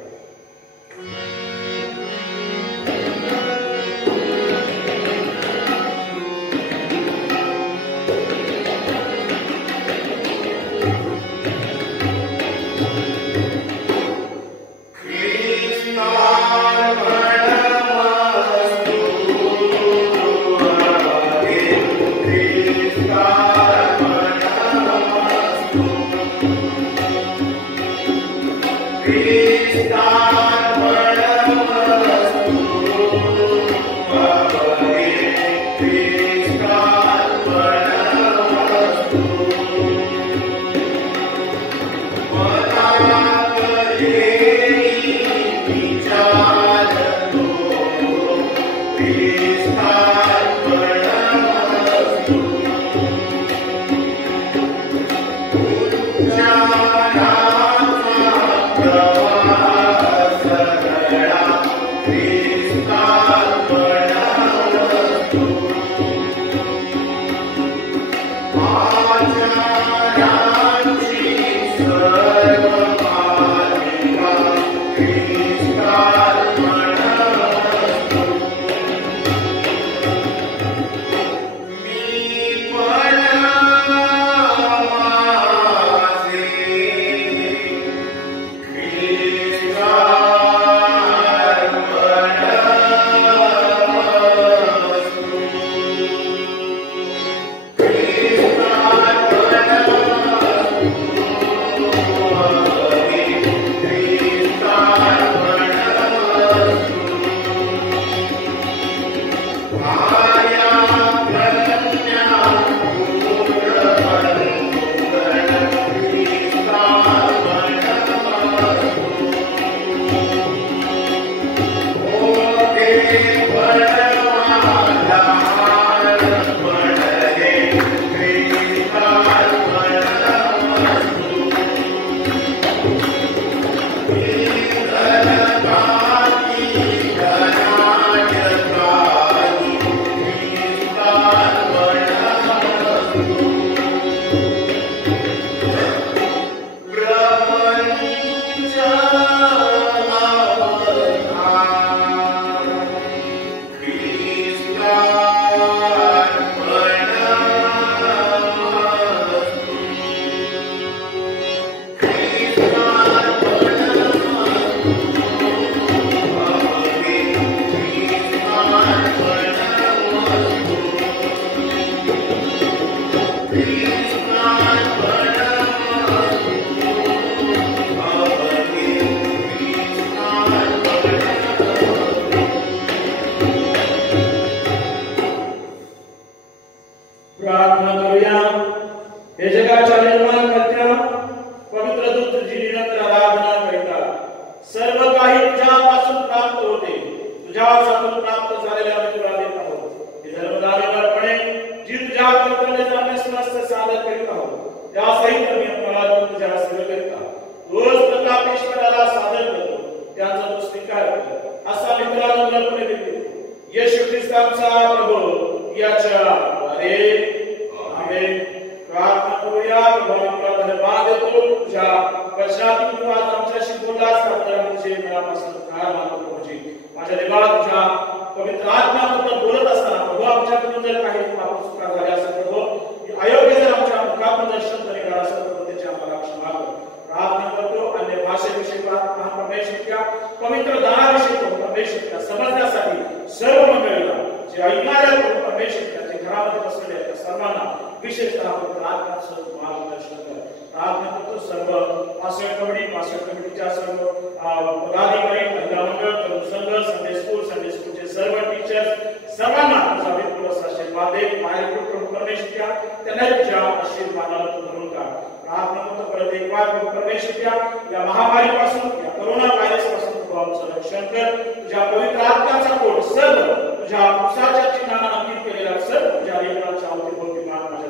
या महामारीपासून या कोरोना व्हायरसपासून आमचं रक्षण कर. तुझ्या पवित्र आत्म्याचा कोट सर्व तुझ्या पुसाच्या चिन्हांना अंकित केलेला सर्व तुझ्या लेकरांच्या अवतीभोवती माझ्या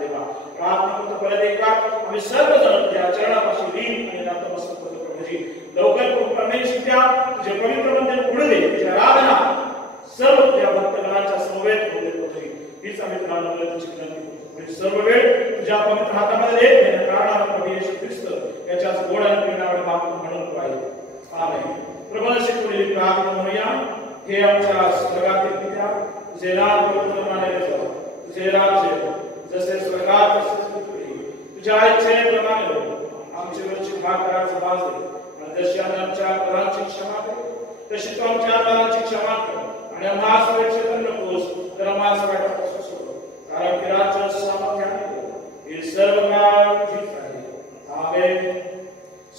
परत एकदा आम्ही सर्वजण त्या चरणापाशी लीन आणि नतमस्तक होतो प्रभूजी. लवकर करून परमेश्वर द्या, तुझे पवित्र मंदिर उघडू दे, तुझी आराधना सर्व तुझ्या भक्तगणांच्या समवेत होऊ दे प्रभूजी. हीच आम्ही तुला नम्रतेची विनंती करतो. सर्व वेळ तुझ्या पवित्र हातामध्ये दे, या कारणाने प्रभू येशू ख्रिस्त याच्याच गोड आणि प्रेमाने बाप म्हणून पाहिजे. आमेन. प्रभूने शिकवलेली प्रार्थना म्हणूया. हे आमच्या स्वर्गातील पित्या, तुझे नाव पवित्र मानले जावो, तुझे राज्य जसे स्वर्गात तसेच पृथ्वीवर, तुझ्या इच्छेप्रमाणे हो. आमची रोजची भाकराचं भाग दे, आणि जशी आमच्या अपराधांची क्षमा कर तशी तू आमच्या अपराधांची क्षमा कर, आणि आम्हाला सुरक्षित नकोस तर आम्हाला वाईटापासून सोडव, कारण की राज्य सामर्थ्याने हे सर्व काळ तुझीच आहे. आमेन.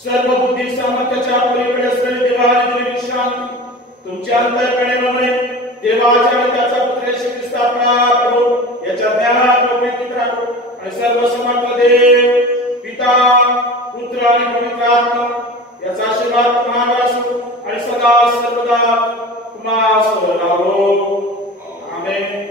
सर्व बुद्धी सामर्थ्याच्या पलीकडे असलेले देवाने दिलेली विश्रांती तुमच्या अंतःकरणे रमणे, देवाच्या आणि त्याचा पुत्र येशू ख्रिस्त आपला प्रभू याच्या ज्ञानात उपस्थित राहो, आणि सर्व समर्थ देव पिता पुत्र आणि पवित्र आत्मा याचा आशीर्वाद तुम्हाला असो आणि सदा सर्वदा तुम्हासोबत राहो. आमेन.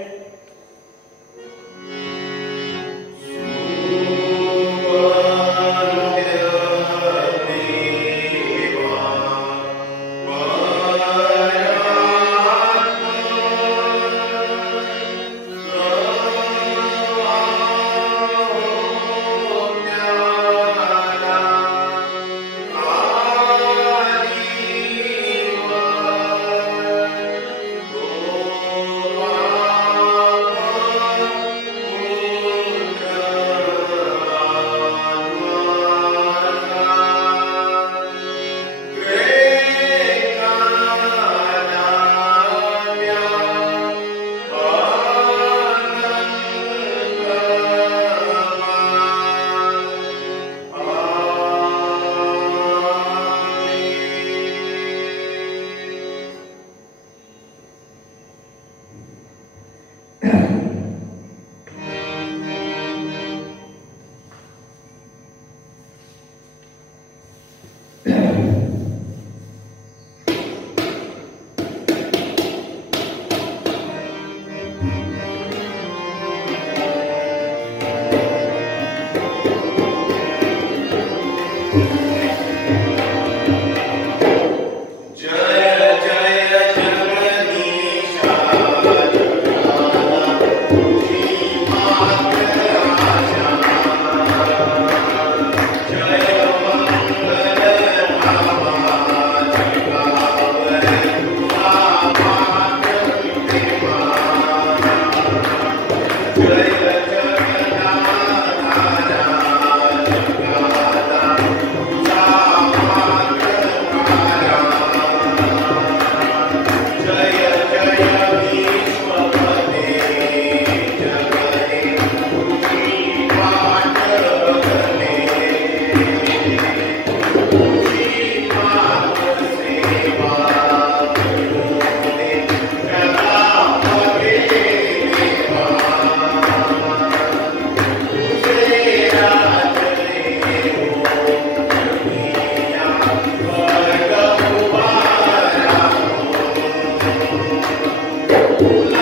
Hola.